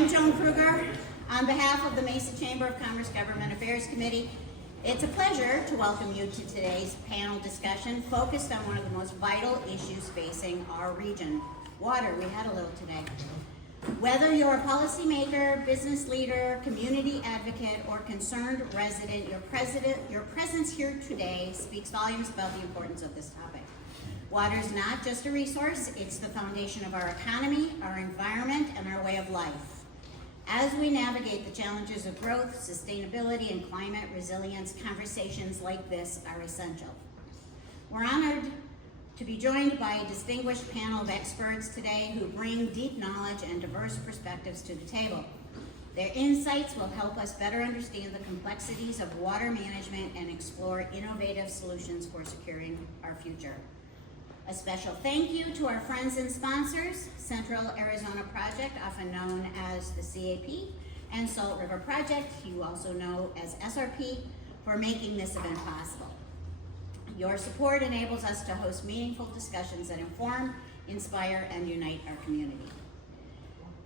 I'm Joan Kruger. On behalf of the Mesa Chamber of Commerce Government Affairs Committee, it's a pleasure to welcome you to today's panel discussion focused on one of the most vital issues facing our region, water. We had a little today. Whether you're a policymaker, business leader, community advocate, or concerned resident, your presence here today speaks volumes about the importance of this topic. Water is not just a resource, it's the foundation of our economy, our environment, and our way of life. As we navigate the challenges of growth, sustainability, and climate resilience, conversations like this are essential. We're honored to be joined by a distinguished panel of experts today who bring deep knowledge and diverse perspectives to the table. Their insights will help us better understand the complexities of water management and explore innovative solutions for securing our future. A special thank you to our friends and sponsors, Central Arizona Project, often known as the CAP, and Salt River Project, you also know as SRP, for making this event possible. Your support enables us to host meaningful discussions that inform, inspire, and unite our community.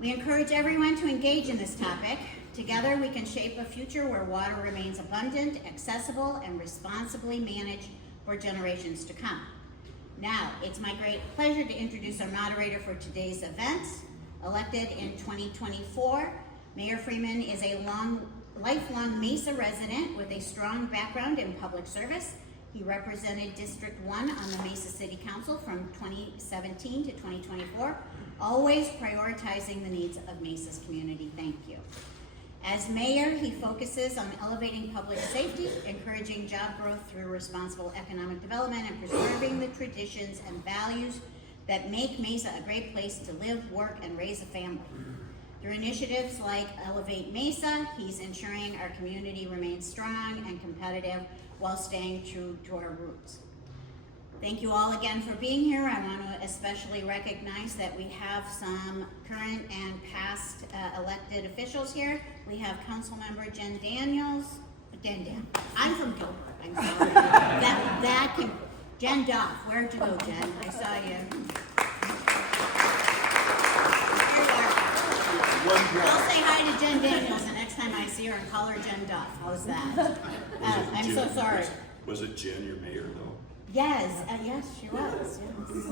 We encourage everyone to engage in this topic. Together, we can shape a future where water remains abundant, accessible, and responsibly managed for generations to come. Now, it's my great pleasure to introduce our moderator for today's event. Elected in 2024, Mayor Freeman is a lifelong Mesa resident with a strong background in public service. He represented District 1 on the Mesa City Council from 2017 to 2024, always prioritizing the needs of Mesa's community. Thank you. As mayor, he focuses on elevating public safety, encouraging job growth through responsible economic development, and preserving the traditions and values that make Mesa a great place to live, work, and raise a family. Through initiatives like Elevate Mesa, he's ensuring our community remains strong and competitive while staying true to our roots. Thank you all again for being here. I want to especially recognize that we have some current and past elected officials here. We have Councilmember Jen Daniels. I'm from Gilbert. I'm sorry. Jen Duff. Where'd you go, Jen? I saw you. I'll say hi to Jen Daniels the next time I see her and call her Jen Duff. How's that? I'm so sorry. Was it Jen, your mayor, though? Yes, yes, she was. Yes.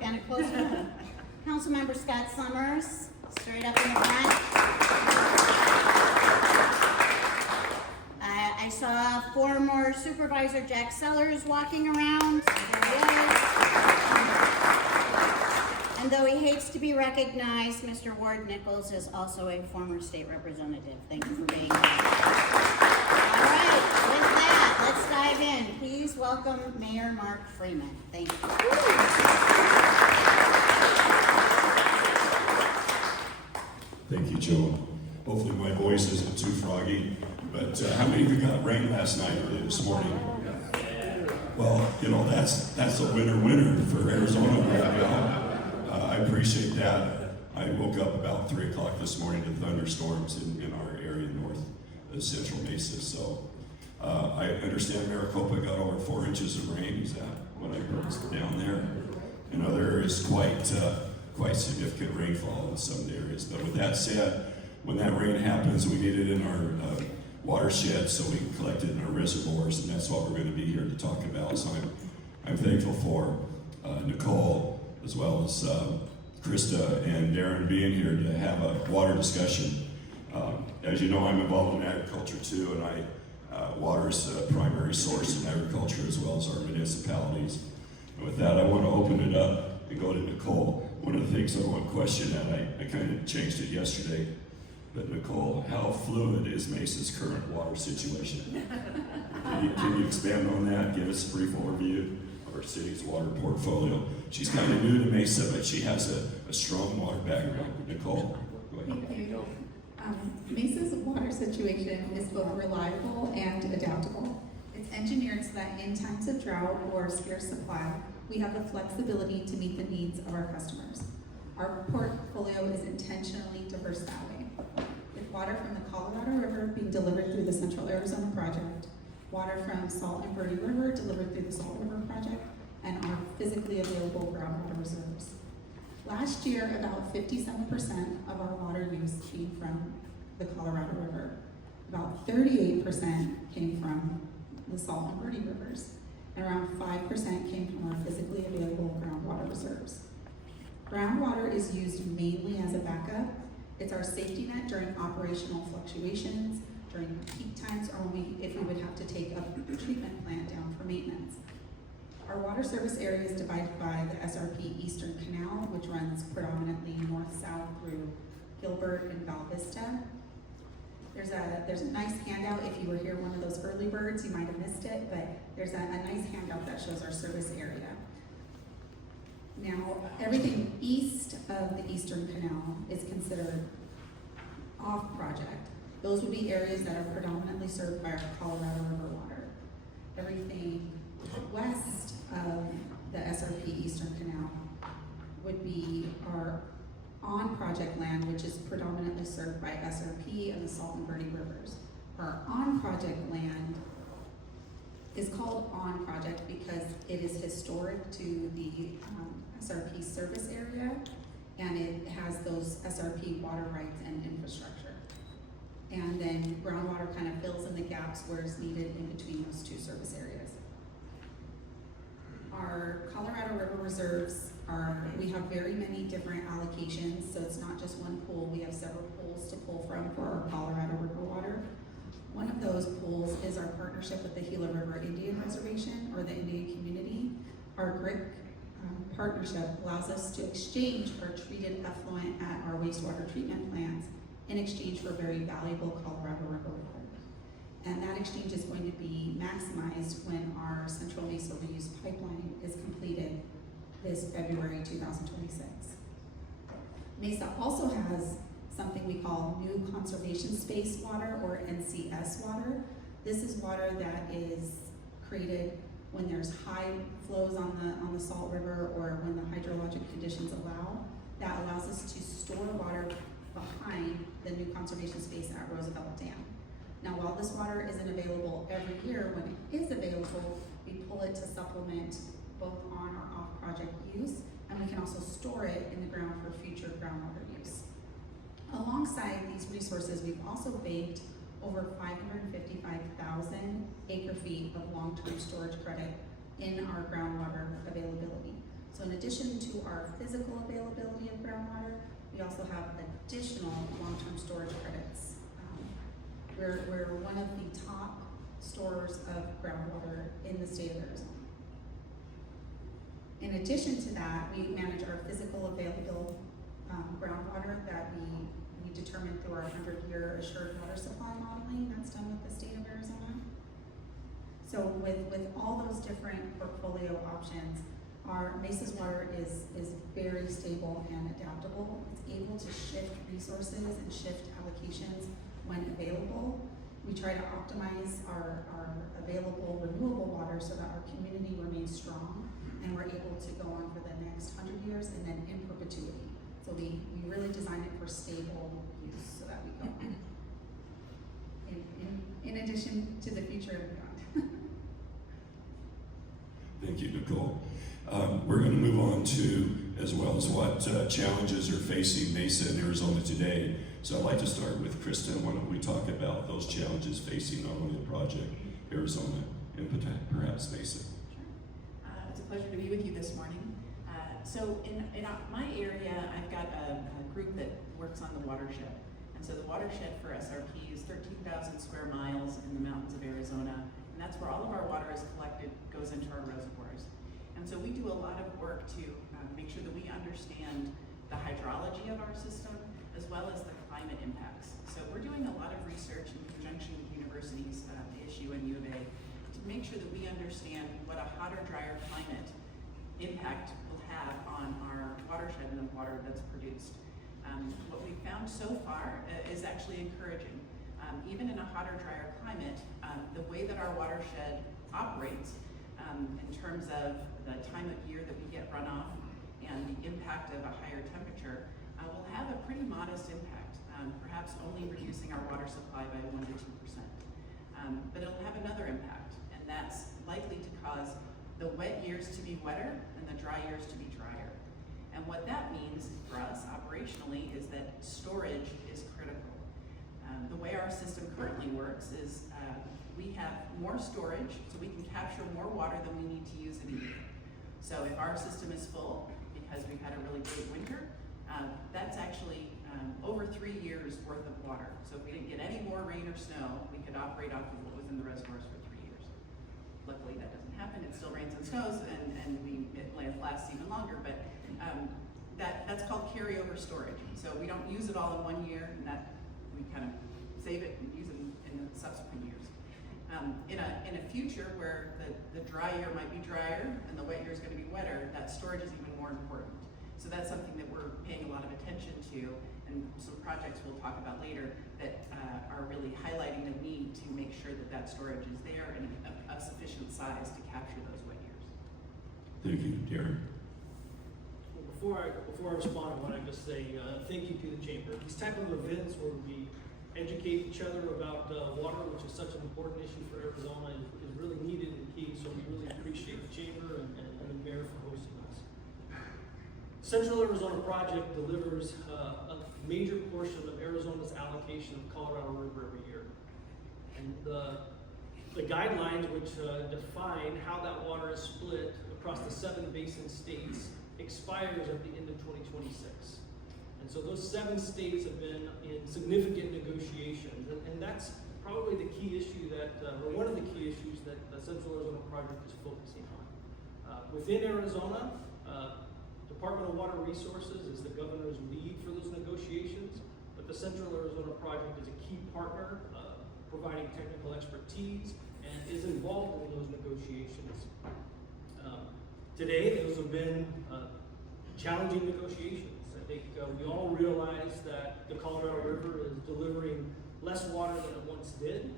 And a close one. Councilmember Scott Summers, straight up in the front. I saw former Supervisor Jack Sellers walking around. There he is. And though he hates to be recognized, Mr. Ward Nichols is also a former state representative. Thank you for being here. All right, with that, let's dive in. Please welcome Mayor Mark Freeman. Thank you. Thank you, Joan. Hopefully my voice isn't too froggy, but how many of you got rain last night or this morning? Well, you know, that's a winner for Arizona right now. I appreciate that. I woke up about 3 o'clock this morning to thunderstorms in our area north of Central Mesa, so I understand Maricopa got over 4 inches of rain. Is that what I heard down there? In other areas, quite significant rainfall in some areas. But with that said, when that rain happens, we get it in our watershed so we can collect it in our reservoirs, and that's what we're going to be here to talk about. So I'm thankful for Nicole as well as Christa and Darrin being here to have a water discussion. As you know, I'm involved in agriculture too, and water is a primary source in agriculture as well as our municipalities. And with that, I want to open it up and go to Nicole. One of the things I want to question, and I kind of changed it yesterday, but Nicole, how fluid is Mesa's current water situation? Can you expand on that? Give us a brief overview of our city's water portfolio. She's kind of new to Mesa, but she has a strong water background. Nicole, go ahead. Thank you. Mesa's water situation is both reliable and adaptable. It's engineered so that in times of drought or scarce supply, we have the flexibility to meet the needs of our customers. Our portfolio is intentionally diverse that way, with water from the Colorado River being delivered through the Central Arizona Project, water from Salt and Verde River delivered through the Salt River Project, and our physically available groundwater reserves. Last year, about 57% of our water use came from the Colorado River. About 38% came from the Salt and Verde rivers, and around 5% came from our physically available groundwater reserves. Groundwater is used mainly as a backup. It's our safety net during operational fluctuations, during peak times, or if we would have to take a treatment plant down for maintenance. Our water service area is divided by the SRP Eastern Canal, which runs predominantly north-south through Gilbert and Val Vista. There's a nice handout. If you were here one of those early birds, you might have missed it, but there's a nice handout that shows our service area. Now, everything east of the Eastern Canal is considered off project. Those would be areas that are predominantly served by our Colorado River water. Everything west of the SRP Eastern Canal would be our on-project land, which is predominantly served by SRP and the Salt and Verde rivers. Our on-project land is called on-project because it is historic to the SRP service area, and it has those SRP water rights and infrastructure. And then groundwater kind of fills in the gaps where it's needed in between those two service areas. Our Colorado River reserves we have very many different allocations, so it's not just one pool. We have several pools to pull from for our Colorado River water. One of those pools is our partnership with the Gila River Indian Reservation, or the Indian community. Our GRIC partnership allows us to exchange our treated effluent at our wastewater treatment plants in exchange for very valuable Colorado River water. And that exchange is going to be maximized when our Central Mesa reuse pipeline is completed this February 2026. Mesa also has something we call New Conservation Space Water, or NCS water. This is water that is created when there's high flows on the Salt River, or when the hydrologic conditions allow. That allows us to store water behind the New Conservation Space at Roosevelt Dam. Now, while this water isn't available every year, when it is available, we pull it to supplement both on or off project use, and we can also store it in the ground for future groundwater use. Alongside these resources, we've also banked over 555,000 acre feet of long-term storage credit in our groundwater availability. So in addition to our physical availability of groundwater, we also have additional long-term storage credits. We're one of the top storers of groundwater in the state of Arizona. In addition to that, we manage our physical available groundwater that we determine through our 100-year assured water supply modeling that's done with the state of Arizona. So with all those different portfolio options, our Mesa's water is very stable and adaptable. It's able to shift resources and shift allocations when available. We try to optimize our available renewable water so that our community remains strong, and we're able to go on for the next 100 years and then in perpetuity. So we really design it for stable use so that we go on. In addition to the future and beyond. Thank you, Nicole. We're going to move on to, as well as what challenges are facing Mesa and Arizona today. So I'd like to start with Christa. Why don't we talk about those challenges facing not only the project, Arizona, and perhaps Mesa. It's a pleasure to be with you this morning. So in my area, I've got a group that works on the watershed. And so the watershed for SRP is 13,000 square miles in the mountains of Arizona. And that's where all of our water is collected, goes into our reservoirs. And so we do a lot of work to make sure that we understand the hydrology of our system, as well as the climate impacts. So we're doing a lot of research in conjunction with universities, ASU and U of A, to make sure that we understand what a hotter, drier climate impact will have on our watershed and the water that's produced. What we've found so far is actually encouraging. Even in a hotter, drier climate, the way that our watershed operates in terms of the time of year that we get runoff and the impact of a higher temperature will have a pretty modest impact, perhaps only reducing our water supply by 1 to 2%. But it'll have another impact, and that's likely to cause the wet years to be wetter and the dry years to be drier. And what what that means for us operationally is that storage is critical. The way our system currently works is we have more storage, so we can capture more water than we need to use in a year. So if our system is full, because we've had a really great winter, that's actually over 3 years worth of water. So if we didn't get any more rain or snow, we could operate off of what was in the reservoirs for 3 years. Luckily that doesn't happen, it still rains and snows, and it lasts even longer, but that's called carryover storage. So we don't use it all in 1 year, and that we kind of save it and use it in the subsequent years. In a future where the dry year might be drier and the wet year is going to be wetter, that storage is even more important. So that's something that we're paying a lot of attention to, and some projects we'll talk about later that are really highlighting the need to make sure that that storage is there and of sufficient size to capture those wet years. Thank you, Darrin. Well, before I respond, I want to just say thank you to the Chamber. These type of events where we educate each other about water, which is such an important issue for Arizona, is really needed and key. So we really appreciate the Chamber and the Mayor for hosting us. Central Arizona Project delivers a major portion of Arizona's allocation of Colorado River every year. And the guidelines which define how that water is split across the 7 basin states expires at the end of 2026. And so those 7 states have been in significant negotiations, and that's probably the key issue that, or one of the key issues that the Central Arizona Project is focusing on. Within Arizona, Department of Water Resources is the governor's lead for those negotiations, but the Central Arizona Project is a key partner, providing technical expertise, and is involved in those negotiations. Today, those have been challenging negotiations. I think we all realize that the Colorado River is delivering less water than it once did.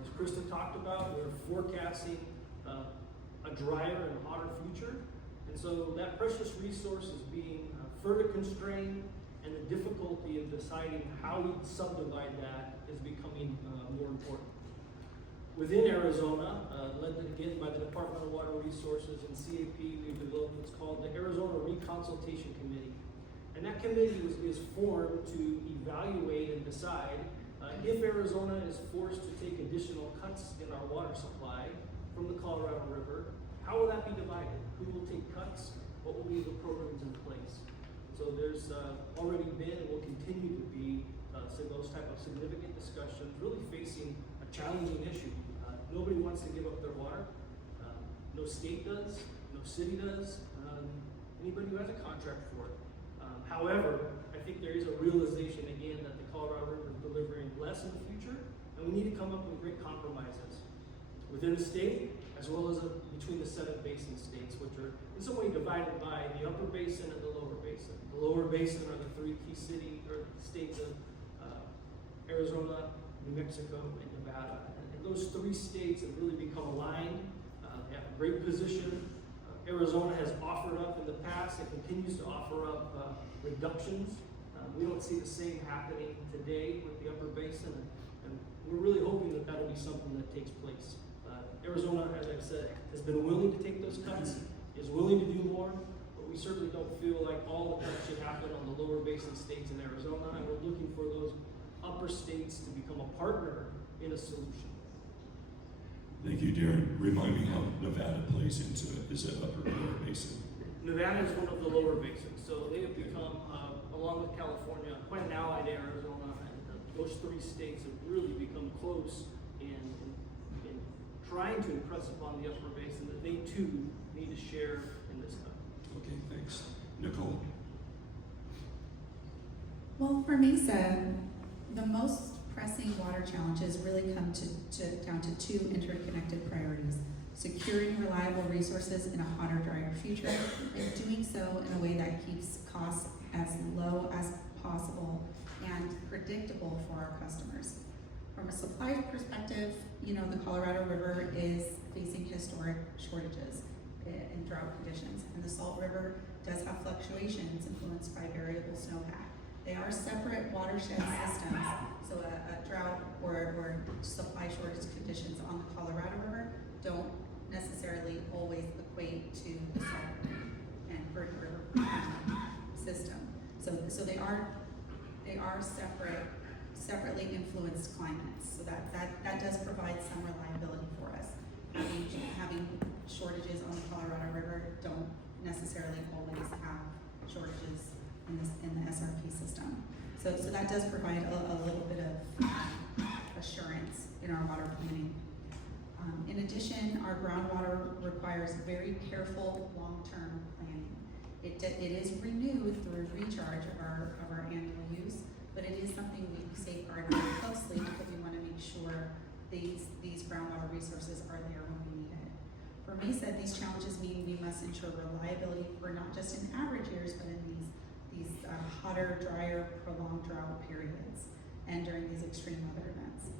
As Christa talked about, we're forecasting a drier and hotter future. And so that precious resource is being further constrained, and the difficulty in deciding how we subdivide that is becoming more important. Within Arizona, led again by the Department of Water Resources and CAP, we've developed what's called the Arizona Reconsultation Committee. And that committee is formed to evaluate and decide if Arizona is forced to take additional cuts in our water supply from the Colorado River, how will that be divided? Who will take cuts? What will be the programs in place? So there's already been and will continue to be those type of significant discussions, really facing a challenging issue. Nobody wants to give up their water. No state does, no city does, anybody who has a contract for it. However, I think there is a realization again that the Colorado River is delivering less in the future, and we need to come up with great compromises within the state, as well as between the 7 basin states, which are in some way divided by the upper basin and the lower basin. The lower basin are the 3 key states of Arizona, New Mexico, and Nevada. And those 3 states have really become aligned. They have a great position. Arizona has offered up in the past and continues to offer up reductions. We don't see the same happening today with the upper basin, and we're really hoping that that'll be something that takes place. Arizona, as I've said, has been willing to take those cuts, is willing to do more, but we certainly don't feel like all the cuts should happen on the lower basin states in Arizona, and we're looking for those upper states to become a partner in a solution. Thank you, Darrin. Remind me how Nevada plays into it. Is it upper or lower basin? Nevada is one of the lower basins, so they have become, along with California, quite an ally to Arizona, and those 3 states have really become close in trying to impress upon the upper basin that they too need to share in this cut. Okay, thanks. Nicole? Well, for Mesa, the most pressing water challenges really come down to 2 interconnected priorities: securing reliable resources in a hotter, drier future, and doing so in a way that keeps costs as low as possible and predictable for our customers. From a supply perspective, the Colorado River is facing historic shortages in drought conditions, and the Salt River does have fluctuations influenced by variable snowpack. They are separate watershed systems, so a drought or supply shortage conditions on the Colorado River don't necessarily always equate to the Salt and Bird River system. So they are separately influenced climates. So that does provide some reliability for us. Having shortages on the Colorado River don't necessarily always have shortages in the SRP system. So that does provide a little bit of assurance in our water planning. In addition, our groundwater requires very careful long-term planning. It is renewed through recharge of our annual use, but it is something we safeguard very closely because we want to make sure these groundwater resources are there when we need it. For Mesa, these challenges mean we must ensure reliability for not just in average years, but in these hotter, drier, prolonged drought periods and during these extreme weather events.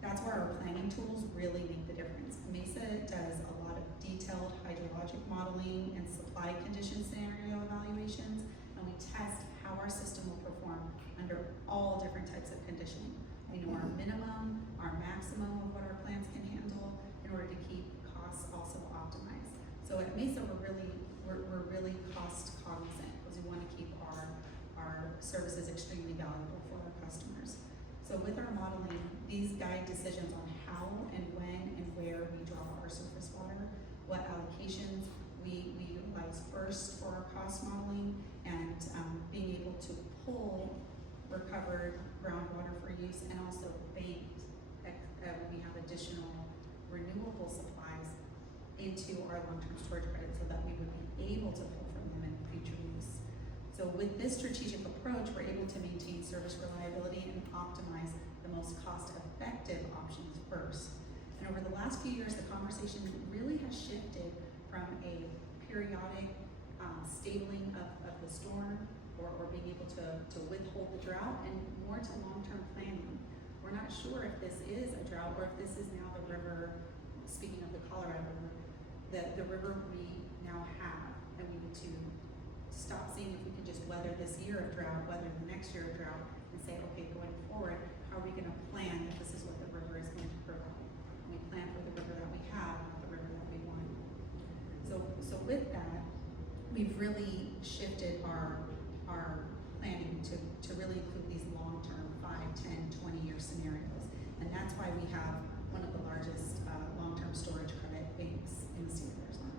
That's where our planning tools really make the difference. Mesa does a lot of detailed hydrologic modeling and supply condition scenario evaluations, and we test how our system will perform under all different types of conditioning. We know our minimum, our maximum of what our plants can handle in order to keep costs also optimized. So at Mesa, we're really cost cognizant because we want to keep our services extremely valuable for our customers. So with our modeling, these guide decisions on how and when and where we draw our surface water, what allocations we utilize first for our cost modeling, and being able to pull recovered groundwater for use and also banked when we have additional renewable supplies into our long-term storage credits so that we would be able to pull from them in future use. So with this strategic approach, we're able to maintain service reliability and optimize the most cost-effective options first. And over the last few years, the conversation really has shifted from a periodic stabling of the storm or being able to withhold the drought and more to long-term planning. We're not sure if this is a drought or if this is now the river, speaking of the Colorado River, the river we now have, and we need to stop seeing if we can just weather this year of drought, weather the next year of drought, and say, okay, going forward, how are we going to plan that this is what the river is going to provide? And we plan for the river that we have, not the river that we want. So with that, we've really shifted our planning to really include these long-term 5, 10, 20-year scenarios. And that's why we have one of the largest long-term storage credit banks in the state of Arizona.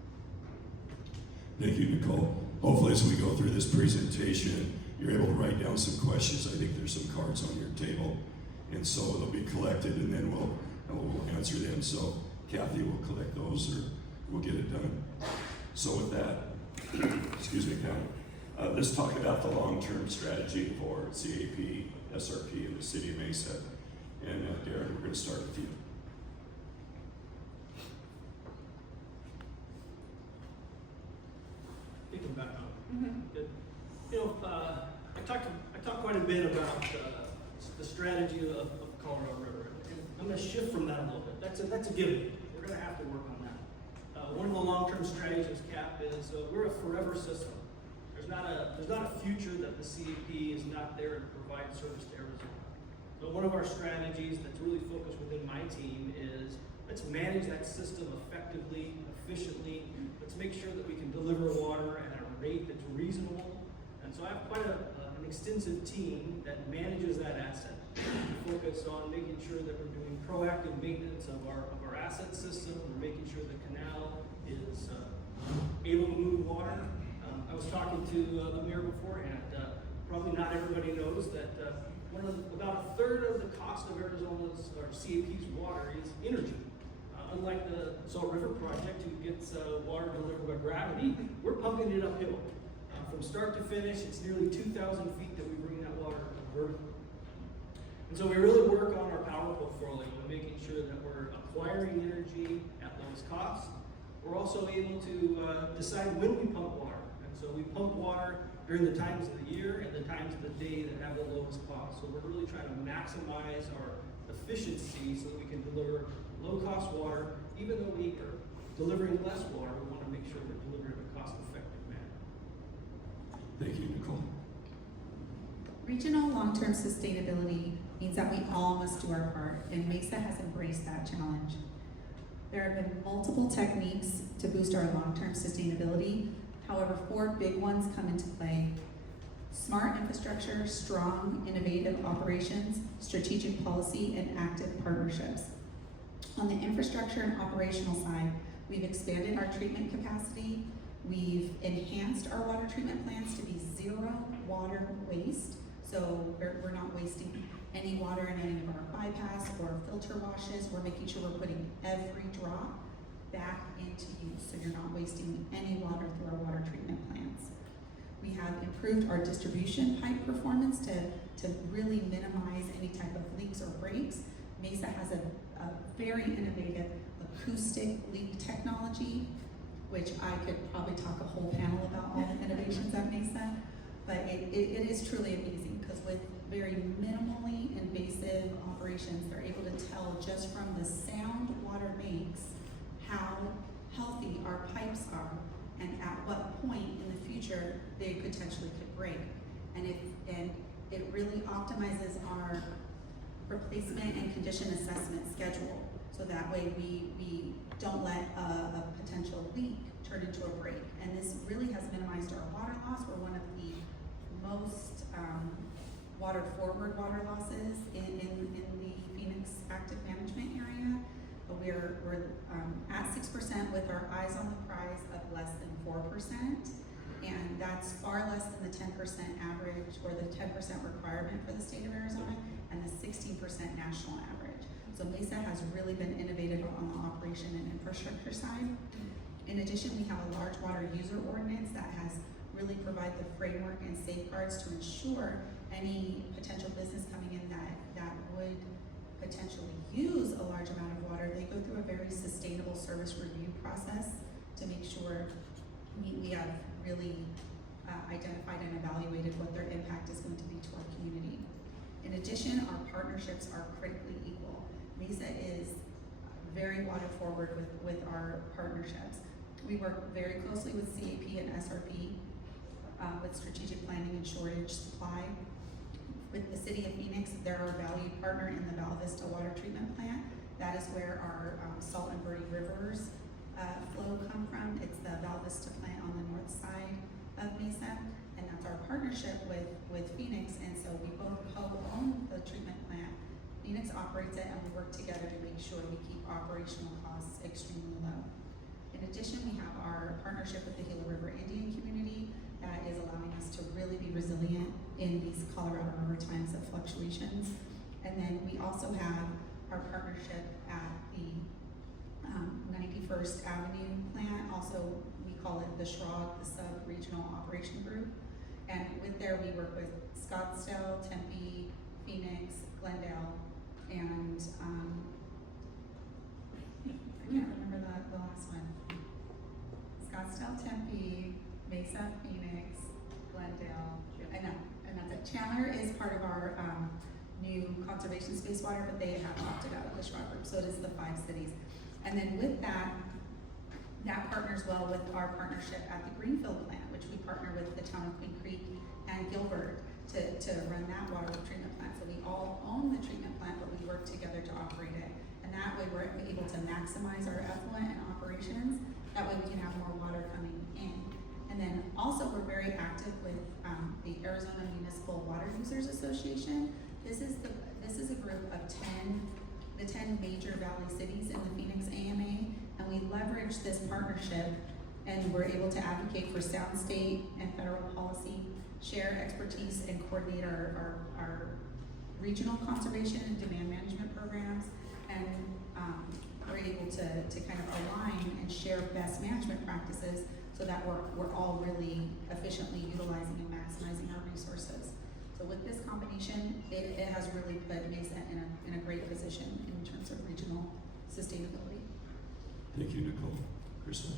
Thank you, Nicole. Hopefully as we go through this presentation, you're able to write down some questions. I think there's some cards on your table. And so they'll be collected and then we'll answer them. So Kathy will collect those or we'll get it done. So with that, excuse me, Pat, let's talk about the long-term strategy for CAP, SRP, and the City of Mesa. And Darrin, we're going to start with you. Thinking back on good. You know, I talked quite a bit about the strategy of Colorado River, and I'm going to shift from that a little bit. That's a given. We're going to have to work on that. One of the long-term strategies, Cap, is we're a forever system. There's not a future that the CAP is not there to provide service to Arizona. So one of our strategies that's really focused within my team is let's manage that system effectively, efficiently. Let's make sure that we can deliver water at a rate that's reasonable. And so I have quite an extensive team that manages that asset. We focus on making sure that we're doing proactive maintenance of our asset system. We're making sure the canal is able to move water. I was talking to the mayor beforehand. Probably not everybody knows that about a third of the cost of Arizona's or CAP's water is energy. Unlike the Salt River Project, who gets water delivered by gravity, we're pumping it uphill. From start to finish, it's nearly 2,000 feet that we bring that water vertically. And so we really work on our power portfolio and making sure that we're acquiring energy at lowest cost. We're also able to decide when we pump water. And so we pump water during the times of the year and the times of the day that have the lowest cost. So we're really trying to maximize our efficiency so that we can deliver low-cost water. Even though we are delivering less water, we want to make sure we're delivering in a cost-effective manner. Thank you, Nicole. Regional long-term sustainability means that we all must do our part, and Mesa has embraced that challenge. There have been multiple techniques to boost our long-term sustainability. However, 4 big ones come into play: Smart infrastructure, strong, innovative operations, strategic policy, and active partnerships. On the infrastructure and operational side, we've expanded our treatment capacity. We've enhanced our water treatment plants to be zero water waste. So we're not wasting any water in any of our bypass or filter washes. We're making sure we're putting every drop back into use, so you're not wasting any water through our water treatment plants. We have improved our distribution pipe performance to really minimize any type of leaks or breaks. Mesa has a very innovative acoustic leak technology, which I could probably talk a whole panel about all the innovations at Mesa, but it is truly amazing because with very minimally invasive operations, they're able to tell just from the sound water makes how healthy our pipes are and at what point in the future they potentially could break. And it really optimizes our replacement and condition assessment schedule. So that way we don't let a potential leak turn into a break. And this really has minimized our water loss. We're one of the most water forward water losses in the Phoenix active management area. We're at 6% with our eyes on the prize of less than 4%. And that's far less than the 10% average or the 10% requirement for the state of Arizona and the 16% national average. So Mesa has really been innovative on the operation and infrastructure side. In addition, we have a large water user ordinance that has really provided the framework and safeguards to ensure any potential business coming in that would potentially use a large amount of water. They go through a very sustainable service review process to make sure we have really identified and evaluated what their impact is going to be to our community. In addition, our partnerships are critically equal. Mesa is very water forward with our partnerships. We work very closely with CAP and SRP with strategic planning and shortage supply. With the city of Phoenix, they're our valued partner in the Val Vista water treatment plant. That is where our salt and Verde rivers flow come from. It's the Val Vista plant on the north side of Mesa, and that's our partnership with Phoenix, and so we both co-own the treatment plant. Phoenix operates it, and we work together to make sure we keep operational costs extremely low. In addition, we have our partnership with the Gila River Indian community that is allowing us to really be resilient in these Colorado River times of fluctuations. And then we also have our partnership at the 91st Avenue plant. Also, we call it the SHROG, the Sub-Regional Operation Group. And with there, we work with Scottsdale, Tempe, Phoenix, Glendale, and I can't remember the last one. Scottsdale, Tempe, Mesa, Phoenix, Glendale, and that's it. Chandler is part of our new conservation space water, but they have opted out of the SHROG group, so it is the 5 cities. And then with that partners well with our partnership at the Greenfield plant, which we partner with the town of Queen Creek and Gilbert to run that water treatment plant. So we all own the treatment plant, but we work together to operate it. And that way we're able to maximize our effluent and operations. That way we can have more water coming in. And then also we're very active with the Arizona Municipal Water Users Association. This is a group of 10 major valley cities in the Phoenix AMA, and we leverage this partnership, and we're able to advocate for sound state and federal policy, share expertise, and coordinate our regional conservation and demand management programs, and we're able to kind of align and share best management practices so that we're all really efficiently utilizing and maximizing our resources. So with this combination, it has really put Mesa in a great position in terms of regional sustainability. Thank you, Nicole. Christa?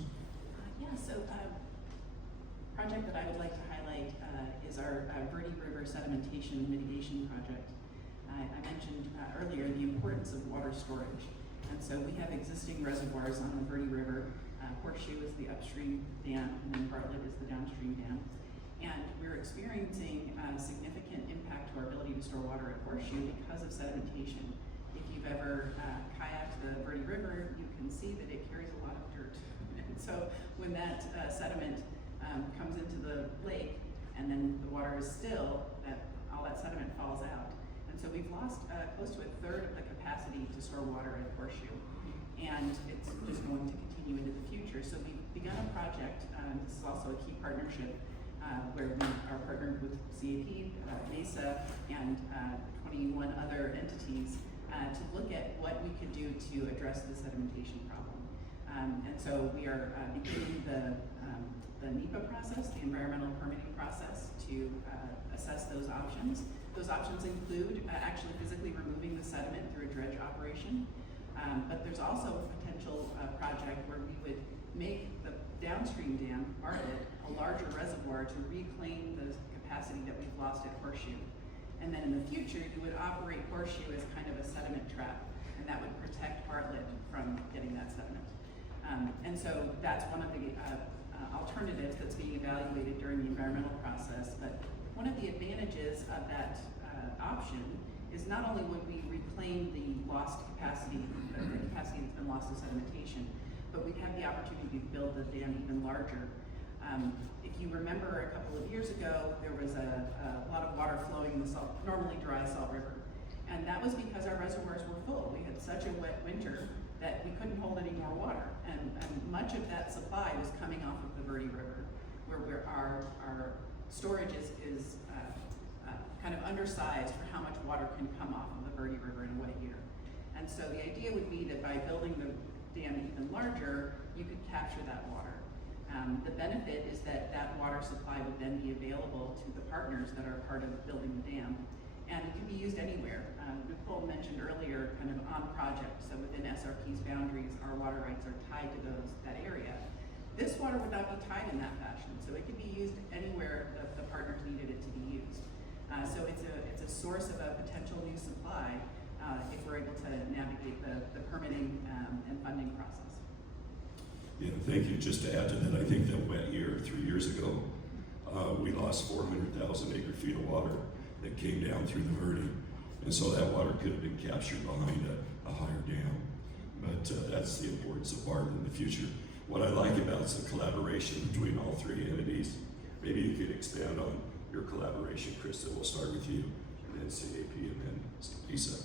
Project that I would like to highlight is our Verde River sedimentation mitigation project. I mentioned earlier the importance of water storage. And so we have existing reservoirs on the Verde River. Horseshoe is the upstream dam, and then Bartlett is the downstream dam. And we're experiencing significant impact to our ability to store water at Horseshoe because of sedimentation. If you've ever kayaked the Verde River, you can see that it carries a lot of dirt. And so when that sediment comes into the lake, and then the water is still, all that sediment falls out. And so we've lost close to a third of the capacity to store water at Horseshoe. And it's just going to continue into the future. So we've begun a project, this is also a key partnership, where we are partnered with CAP, Mesa, and 21 other entities to look at what we could do to address the sedimentation problem. And so we are beginning the NEPA process, the environmental permitting process, to assess those options. Those options include actually physically removing the sediment through a dredge operation. But there's also a potential project where we would make the downstream dam, Bartlett, a larger reservoir to reclaim the capacity that we've lost at Horseshoe. And then in the future, you would operate Horseshoe as kind of a sediment trap, and that would protect Bartlett from getting that sediment. And so that's one of the alternatives that's being evaluated during the environmental process. But one of the advantages of that option is not only would we reclaim the lost capacity, the capacity that's been lost to sedimentation, but we'd have the opportunity to build the dam even larger. If you remember a couple of years ago, there was a lot of water flowing in the normally dry Salt River. And that was because our reservoirs were full. We had such a wet winter that we couldn't hold any more water. And much of that supply was coming off of the Verde River, where our storage is kind of undersized for how much water can come off of the Verde River in a wet year. And so the idea would be that by building the dam even larger, you could capture that water. The benefit is that that water supply would then be available to the partners that are part of building the dam. And it can be used anywhere. Nicole mentioned earlier kind of on project, so within SRP's boundaries, our water rights are tied to that area. This water would not be tied in that fashion, so it could be used anywhere that the partners needed it to be used. So it's a source of a potential new supply if we're able to navigate the permitting and funding process. Yeah, thank you. Just to add to that, I think that wet year 3 years ago, we lost 400,000 acre feet of water that came down through the Verde. And so that water could have been captured behind a higher dam. But that's the importance of Bartlett in the future. What I like about is the collaboration between all three entities. Maybe you could expand on your collaboration, Christa. We'll start with you, and then CAP, and then Mesa.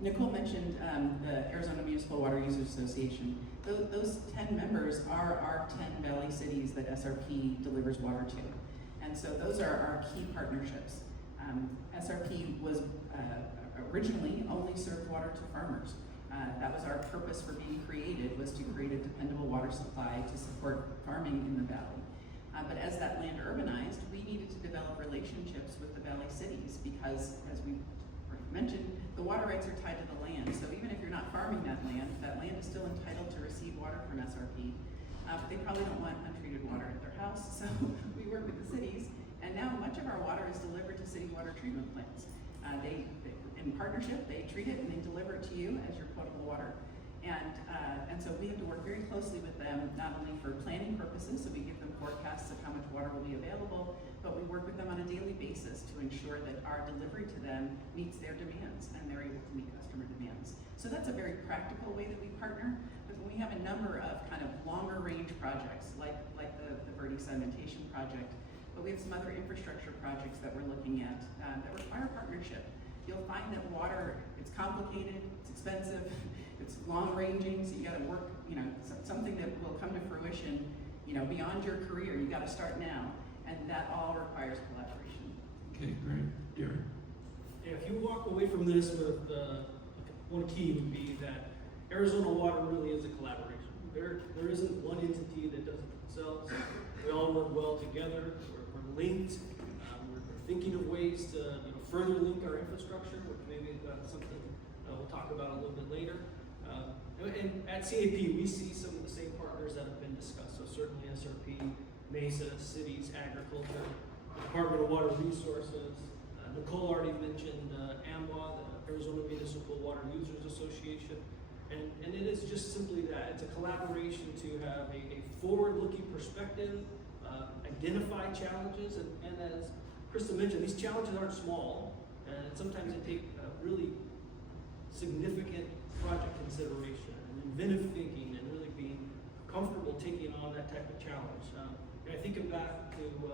Nicole mentioned the Arizona Municipal Water Users Association. Those 10 members are our 10 valley cities that SRP delivers water to. And so those are our key partnerships. SRP was originally only served water to farmers. That was our purpose for being created, was to create a dependable water supply to support farming in the valley. But as that land urbanized, we needed to develop relationships with the valley cities because, as we mentioned, the water rights are tied to the land. So even if you're not farming that land is still entitled to receive water from SRP. But they probably don't want untreated water at their house, so we work with the cities. And now much of our water is delivered to city water treatment plants. They in partnership, they treat it and they deliver it to you as your potable water. And so we have to work very closely with them, not only for planning purposes, so we give them forecasts of how much water will be available, but we work with them on a daily basis to ensure that our delivery to them meets their demands and they're able to meet customer demands. So that's a very practical way that we partner. But we have a number of kind of longer range projects, like the Verde sedimentation project, but we have some other infrastructure projects that we're looking at that require partnership. You'll find that water, it's complicated, it's expensive, it's long-ranging, so you gotta work, something that will come to fruition, beyond your career. You gotta start now, and that all requires collaboration. Okay, great. Darrin? Yeah, if you walk away from this with one key would be that Arizona Water really is a collaboration. There isn't one entity that does it themselves. We all work well together. We're linked. We're thinking of ways to further link our infrastructure, which maybe something we'll talk about a little bit later. And at CAP, we see some of the same partners that have been discussed. So certainly SRP, Mesa, cities, agriculture, Department of Water Resources. Nicole already mentioned AMWA, the Arizona Municipal Water Users Association. And it is just simply that. It's a collaboration to have a forward-looking perspective, identify challenges, and as Christa mentioned, these challenges aren't small, and sometimes they take really significant project consideration and inventive thinking and really being comfortable taking on that type of challenge. And I think back to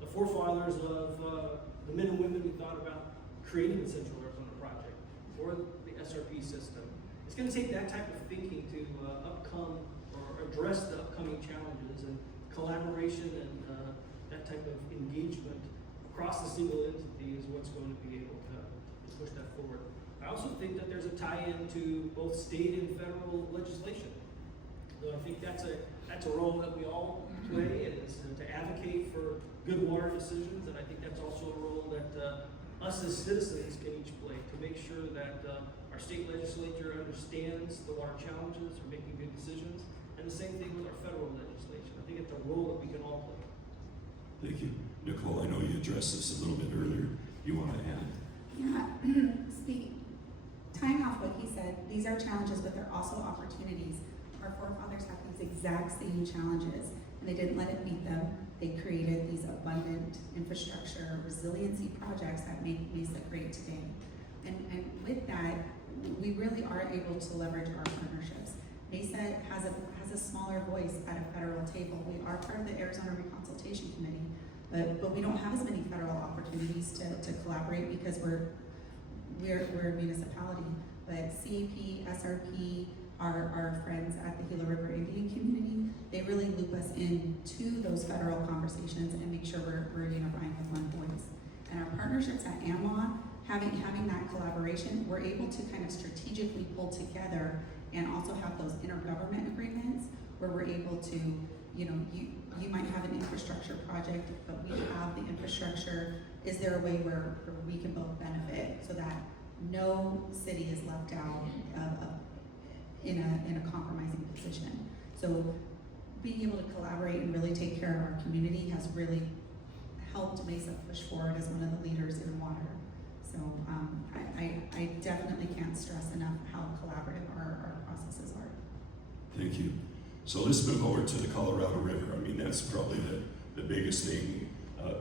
the forefathers of the men and women who thought about creating the Central Arizona Project or the SRP system. It's going to take that type of thinking to address the upcoming challenges, and collaboration and that type of engagement across the single entity is what's going to be able to push that forward. I also think that there's a tie-in to both state and federal legislation. So I think that's a role that we all play, is to advocate for good water decisions, and I think that's also a role that us as citizens can each play to make sure that our state legislature understands the water challenges, are making good decisions, and the same thing with our federal legislation. I think it's a role that we can all play. Thank you. Nicole, I know you addressed this a little bit earlier. You want to add? Yeah, tying off what he said, these are challenges, but they're also opportunities. Our forefathers had these exact same challenges, and they didn't let it beat them. They created these abundant infrastructure resiliency projects that make Mesa great today. And with that, we really are able to leverage our partnerships. Mesa has a smaller voice at a federal table. We are part of the Arizona Reconsultation Committee, but we don't have as many federal opportunities to collaborate because we're a municipality. But CAP, SRP, our friends at the Gila River Indian community, they really loop us into those federal conversations and make sure we're unifying with one voice. And our partnerships at AMWA, having that collaboration, we're able to kind of strategically pull together and also have those intergovernment agreements where we're able to, you might have an infrastructure project, but we have the infrastructure. Is there a way where we can both benefit so that no city is left out in a compromising position? So being able to collaborate and really take care of our community has really helped Mesa push forward as one of the leaders in water. So I definitely can't stress enough how collaborative our processes are. Thank you. So let's move over to the Colorado River. I mean, that's probably the biggest thing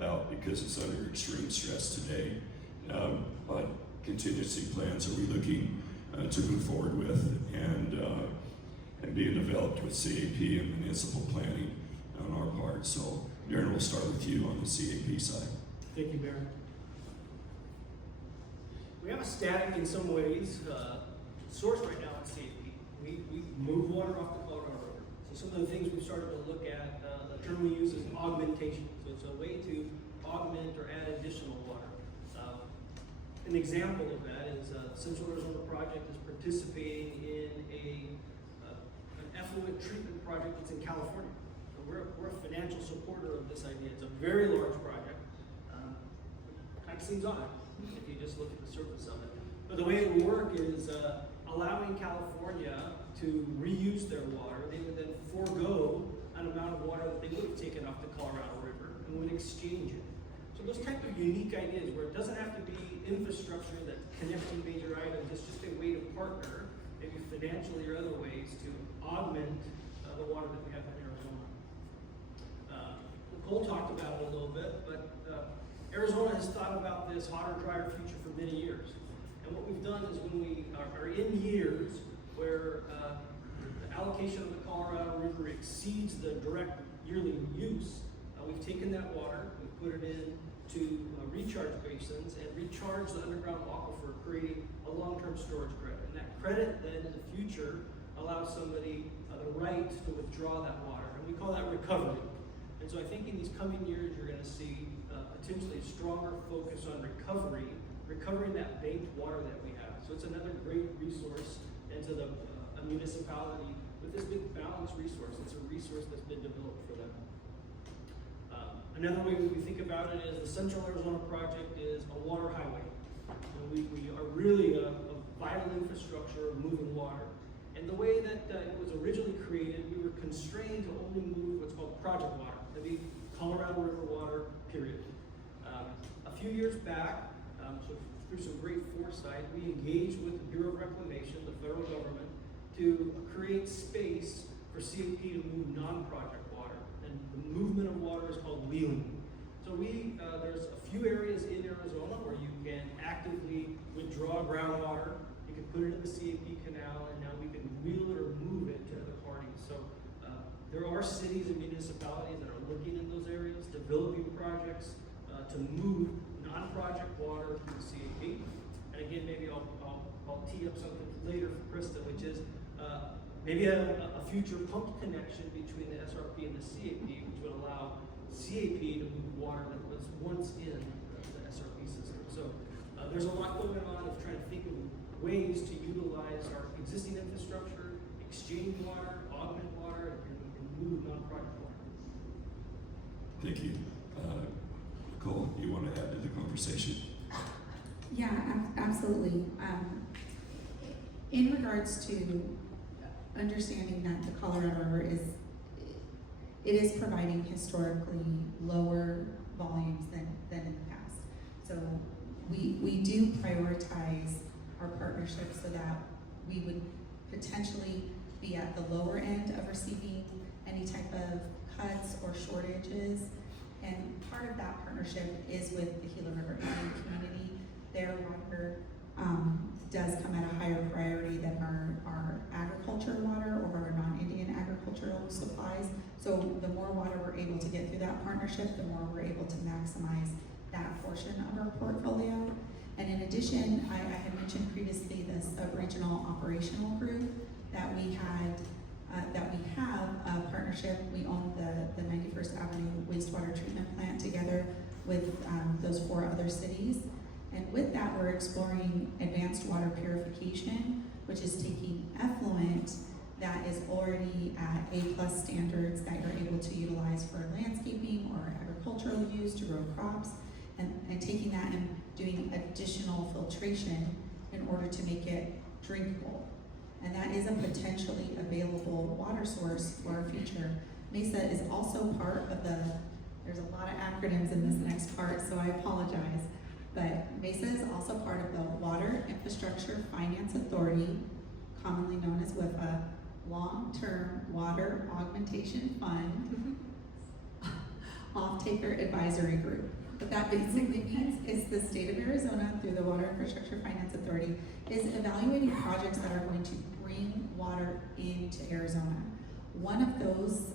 out because it's under extreme stress today. What contingency plans are we looking to move forward with and being developed with CAP and municipal planning on our part? So Darrin, we'll start with you on the CAP side. Thank you, Mayor. We have a static, in some ways, source right now at CAP. We move water off the Colorado River. So some of the things we've started to look at, the term we use is augmentation. So it's a way to augment or add additional water. An example of that is the Central Arizona Project is participating in an effluent treatment project that's in California. So we're a financial supporter of this idea. It's a very large project. Kind of seems odd if you just look at the surface of it. But the way it would work is allowing California to reuse their water. They would then forego an amount of water that they would have taken off the Colorado River and would exchange it. So those type of unique ideas where it doesn't have to be infrastructure that connects to major items, it's just a way to partner, maybe financially or other ways, to augment the water that we have in Arizona. Nicole talked about it a little bit, but Arizona has thought about this hotter, drier future for many years. And what we've done is when we are in years where the allocation of the Colorado River exceeds the direct yearly use, we've taken that water, we've put it into recharge basins and recharge the underground aquifer, creating a long-term storage credit. And that credit then in the future allows somebody the right to withdraw that water. And we call that recovery. And so I think in these coming years, you're going to see potentially a stronger focus on recovering that banked water that we have. So it's another great resource into a municipality with this big balanced resource. It's a resource that's been developed for them. Another way we think about it is the Central Arizona Project is a water highway. We are really a vital infrastructure of moving water. And the way that it was originally created, we were constrained to only move what's called project water. That'd be Colorado River water, period. A few years back, so through some great foresight, we engaged with the Bureau of Reclamation, the federal government, to create space for CAP to move non-project water. And the movement of water is called wheeling. So there's a few areas in Arizona where you can actively withdraw groundwater. You can put it in the CAP canal, and now we can wheel it or move it to other parties. So There are cities and municipalities that are looking in those areas, developing projects to move non-project water through the CAP. And again, maybe I'll tee up something later for Christa, which is maybe a future pump connection between the SRP and the CAP, which would allow CAP to move water that was once in the SRP system. So there's a lot going on of trying to think of ways to utilize our existing infrastructure, exchange water, augment water, and move non-project water. Thank you. Nicole, you want to add to the conversation? Yeah, absolutely. In regards to understanding that the Colorado River is providing historically lower volumes than in the past. So we do prioritize our partnerships so that we would potentially be at the lower end of receiving any type of cuts or shortages. And part of that partnership is with the Gila River Indian community. Their water does come at a higher priority than our agriculture water or our non-Indian agricultural supplies. So the more water we're able to get through that partnership, the more we're able to maximize that portion of our portfolio. And in addition, I had mentioned previously this sub-regional operational group that we have a partnership. We own the 91st Avenue wastewater treatment plant together with those 4 other cities. And with that, we're exploring advanced water purification, which is taking effluent that is already at A+ standards that you're able to utilize for landscaping or agricultural use to grow crops, and taking that and doing additional filtration in order to make it drinkable. And that is a potentially available water source for our future. Mesa is also part of there's a lot of acronyms in this next part, so I apologize. But Mesa is also part of the Water Infrastructure Finance Authority, commonly known as WIFA, Long-Term Water Augmentation Fund, Off-Taker Advisory Group. What that basically means is the state of Arizona, through the Water Infrastructure Finance Authority, is evaluating projects that are going to bring water into Arizona. One of those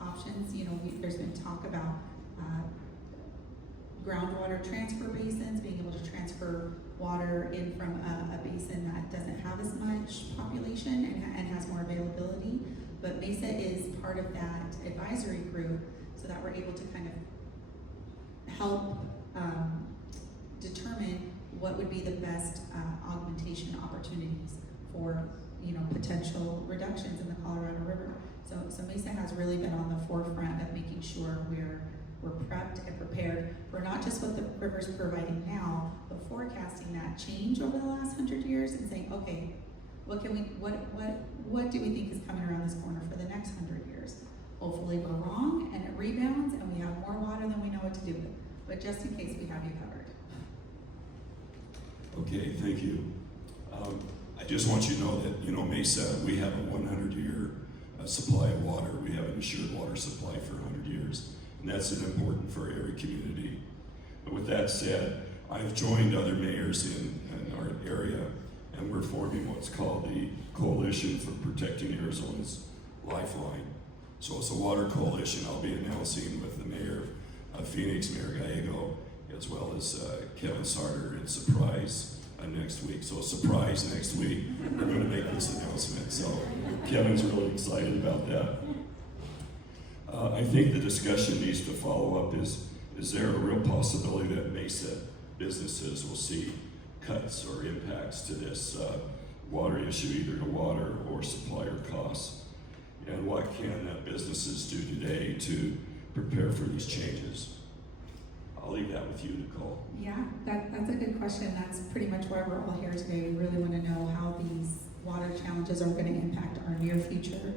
options, there's been talk about groundwater transfer basins, being able to transfer water in from a basin that doesn't have as much population and has more availability. But Mesa is part of that advisory group so that we're able to kind of help determine what would be the best augmentation opportunities for potential reductions in the Colorado River. So Mesa has really been on the forefront of making sure we're prepped and prepared for not just what the river's providing now, but forecasting that change over the last 100 years and saying, okay, what do we think is coming around this corner for the next 100 years? Hopefully we're wrong and it rebounds and we have more water than we know what to do with. But just in case, we have you covered. Okay, thank you. I just want you to know that, Mesa, we have a 100-year supply of water. We have an assured water supply for 100 years. And that's important for every community. But with that said, I've joined other mayors in our area, and we're forming what's called the Coalition for Protecting Arizona's Lifeline. So it's a water coalition I'll be announcing with the mayor of Phoenix, Mayor Gallego, as well as Kevin Sarter in Surprise next week. So surprise next week, we're going to make this announcement. So Kevin's really excited about that. I think the discussion needs to follow up is there a real possibility that Mesa businesses will see cuts or impacts to this water issue, either to water or supplier costs? And what can businesses do today to prepare for these changes? I'll leave that with you, Nicole. Yeah, that's a good question. That's pretty much why we're all here today. We really want to know how these water challenges are going to impact our near future.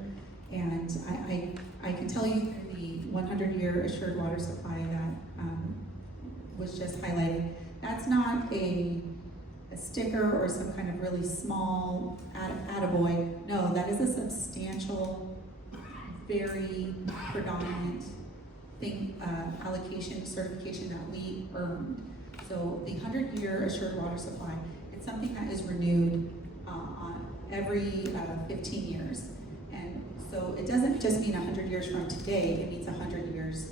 And I can tell you the 100-year assured water supply that was just highlighted, that's not a sticker or some kind of really small attaboy. No, that is a substantial, very predominant allocation certification that we earned. So the 100-year assured water supply, it's something that is renewed on every 15 years. And So it doesn't just mean 100 years from today, it means 100 years,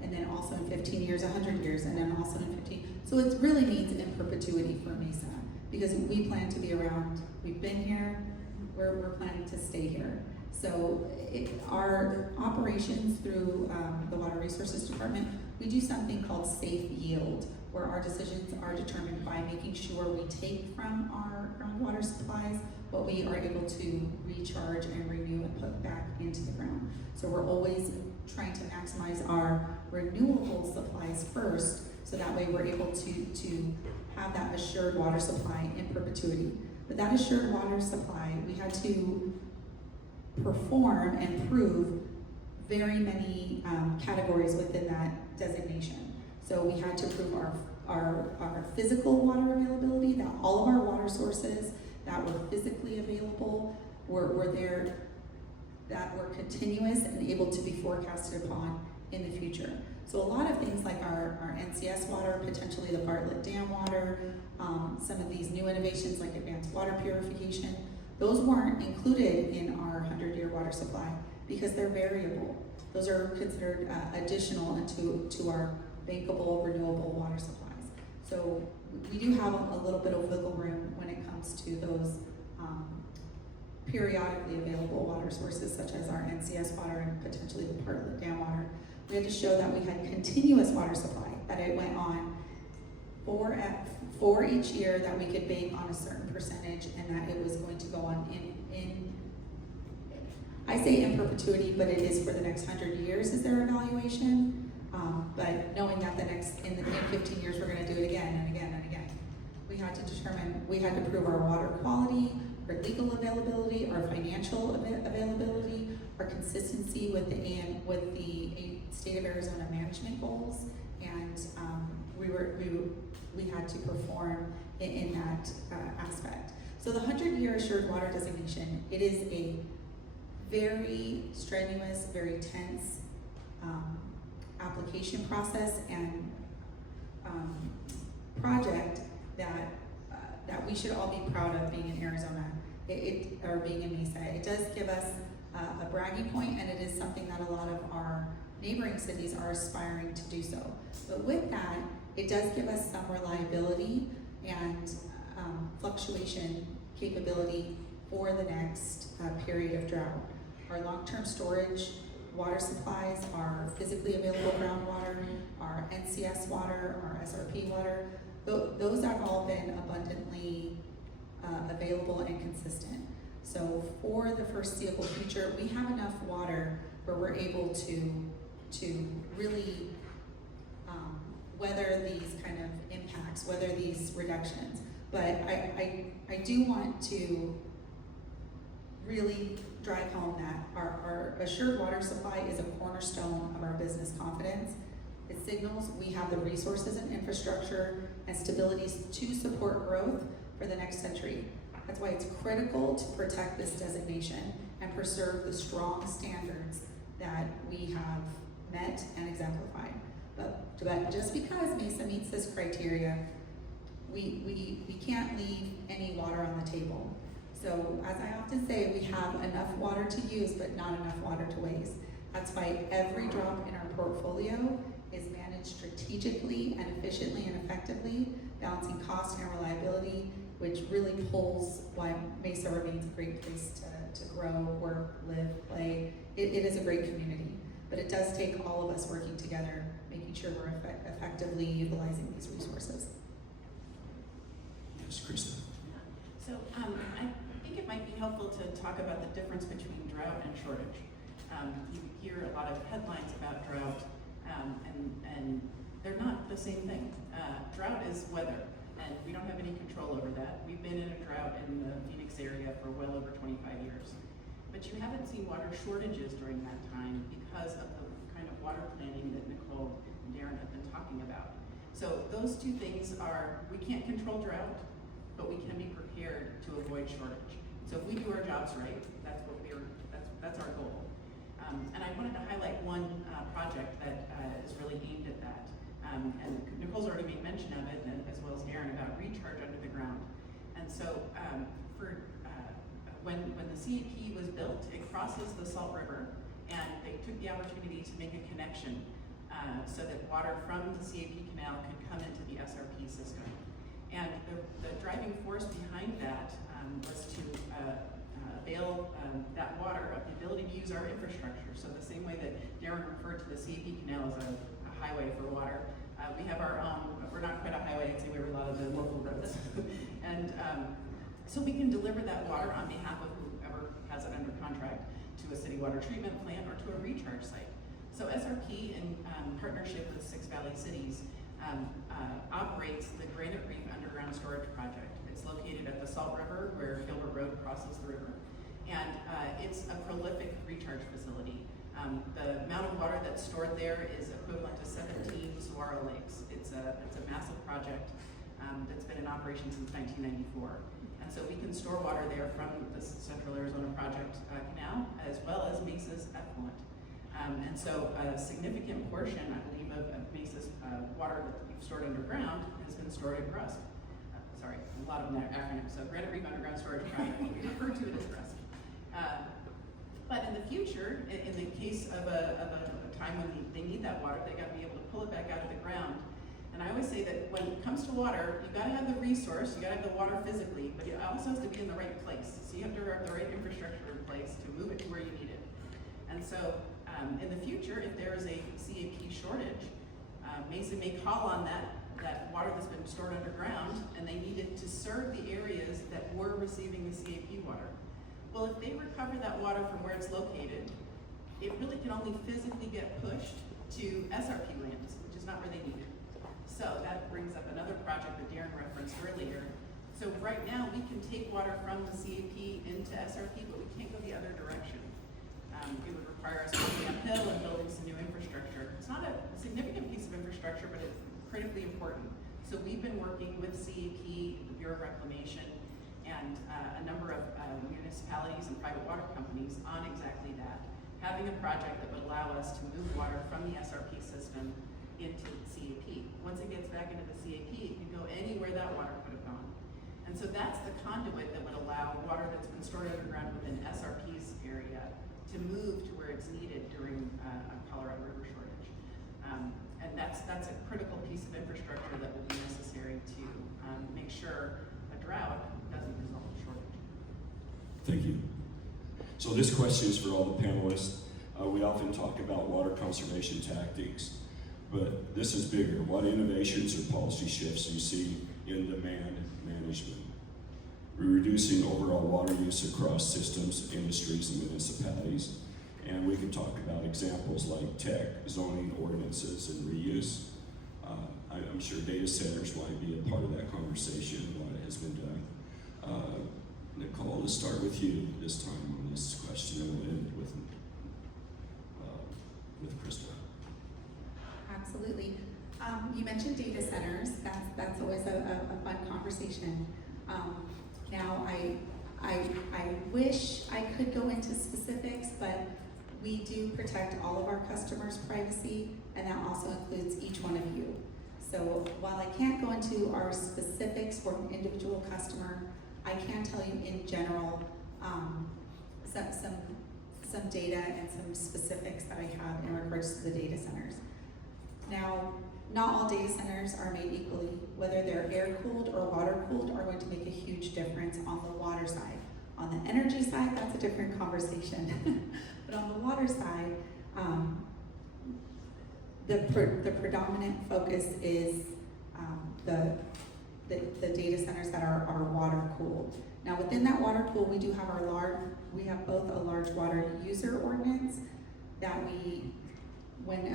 and then also in 15 years, 100 years, and then also in 15. So it really means in perpetuity for Mesa, because we plan to be around. We've been here, we're planning to stay here. So our operations through the Water Resources Department, we do something called safe yield, where our decisions are determined by making sure we take from our groundwater supplies what we are able to recharge and renew and put back into the ground. So we're always trying to maximize our renewable supplies first, so that way we're able to have that assured water supply in perpetuity. But that assured water supply, we had to perform and prove very many categories within that designation. So we had to prove our physical water availability, that all of our water sources that were physically available were there, that were continuous and able to be forecasted upon in the future. So a lot of things like our NCS water, potentially the Bartlett Dam water, some of these new innovations like advanced water purification, those weren't included in our 100-year water supply because they're variable. Those are considered additional to our bankable, renewable water supplies. So we do have a little bit of wiggle room when it comes to those periodically available water sources, such as our NCS water and potentially the Bartlett Dam water. We had to show that we had continuous water supply, that it went on for each year, that we could bank on a certain percentage, and that it was going to go on in I say in perpetuity, but it is for the next 100 years is their evaluation. But knowing that in 15 years we're going to do it again and again and again. We had to prove our water quality, our legal availability, our financial availability, our consistency with the state of Arizona management goals, and we had to perform in that aspect. So the 100-year assured water designation, it is a very strenuous, very tense application process and project that we should all be proud of being in Arizona, or being in Mesa. It does give us a bragging point, and it is something that a lot of our neighboring cities are aspiring to do so. But with that, it does give us some reliability and fluctuation capability for the next period of drought. Our long-term storage water supplies, our physically available groundwater, our NCS water, our SRP water, those have all been abundantly available and consistent. So for the foreseeable future, we have enough water where we're able to really weather these kind of impacts, weather these reductions. But I do want to really drive home that our assured water supply is a cornerstone of our business confidence. It signals we have the resources and infrastructure and stabilities to support growth for the next century. That's why it's critical to protect this designation and preserve the strong standards that we have met and exemplified. But just because Mesa meets this criteria, we can't leave any water on the table. So as I often say, we have enough water to use, but not enough water to waste. That's why every drop in our portfolio is managed strategically and efficiently and effectively, balancing cost and reliability, which really pulls why Mesa remains a great place to grow, work, live, play. It is a great community, but it does take all of us working together, making sure we're effectively utilizing these resources. Yes, Christa. So I think it might be helpful to talk about the difference between drought and shortage. You hear a lot of headlines about drought, and they're not the same thing. Drought is weather, and we don't have any control over that. We've been in a drought in the Phoenix area for well over 25 years. But you haven't seen water shortages during that time because of the kind of water planning that Nicole and Darrin have been talking about. So those two things are, we can't control drought, but we can be prepared to avoid shortage. So if we do our jobs right, that's our goal. And I wanted to highlight one project that is really aimed at that. And Nicole's already made mention of it, and as well as Darrin, about recharge under the ground. And so for when the CAP was built, it crosses the Salt River, and they took the opportunity to make a connection so that water from the CAP canal could come into the SRP system. And the driving force behind that was to avail that water of the ability to use our infrastructure. So the same way that Darrin referred to the CAP canal as a highway for water, we have our own, we're not quite a highway, I'd say we have a lot of the local roads. And so we can deliver that water on behalf of whoever has it under contract to a city water treatment plant or to a recharge site. So SRP, in partnership with 6 Valley Cities, operates the Granite Reef Underground Storage Project. It's located at the Salt River where Gilbert Road crosses the river. And it's a prolific recharge facility. The amount of water that's stored there is equivalent to 17 saguaro lakes. It's a massive project that's been in operation since 1994. And so we can store water there from the Central Arizona Project canal, as well as Mesa's effluent. And so a significant portion, I believe, of Mesa's water that we've stored underground has been stored at RUSP. Sorry, a lot of acronyms. So Granite Reef Underground Storage Project, we refer to it as RUSP. But in the future, in the case of a time when they need that water, they got to be able to pull it back out of the ground. And I always say that when it comes to water, you got to have the resource, you got to have the water physically, but it also has to be in the right place. So you have to have the right infrastructure in place to move it to where you need it. And so in the future, if there is a CAP shortage, Mesa may call on that water that's been stored underground, and they need it to serve the areas that were receiving the CAP water. Well, if they recover that water from where it's located, it really can only physically get pushed to SRP lands, which is not where they need it. So that brings up another project that Darrin referenced earlier. So right now, we can take water from the CAP into SRP, but we can't go the other direction. It would require us going uphill and building some new infrastructure. It's not a significant piece of infrastructure, but it's critically important. So we've been working with CAP, the Bureau of Reclamation, and a number of municipalities and private water companies on exactly that. Having a project that would allow us to move water from the SRP system into the CAP. Once it gets back into the CAP, it can go anywhere that water could have gone. And so that's the conduit that would allow water that's been stored underground within SRP's area to move to where it's needed during a Colorado River shortage. And that's a critical piece of infrastructure that will be necessary to make sure a drought doesn't result in shortage. Thank you. So this question is for all the panelists. We often talk about water conservation tactics, but this is bigger. What innovations or policy shifts do you see in demand management? We're reducing overall water use across systems, industries, and municipalities. And we can talk about examples like tech, zoning ordinances, and reuse. I'm sure data centers might be a part of that conversation, what has been done. Nicole, let's start with you this time on this question, and we'll end with Christa. Absolutely. You mentioned data centers. That's always a fun conversation. Now, I wish I could go into specifics, but we do protect all of our customers' privacy, and that also includes each one of you. So while I can't go into our specifics for an individual customer, I can tell you in general some data and some specifics that I have in regards to the data centers. Now, not all data centers are made equally. Whether they're air-cooled or water-cooled are going to make a huge difference on the water side. On the energy side, that's a different conversation. But on the water side, the predominant focus is the data centers that are water-cooled. Now, within that water pool, we do have we have both a large water user ordinance that when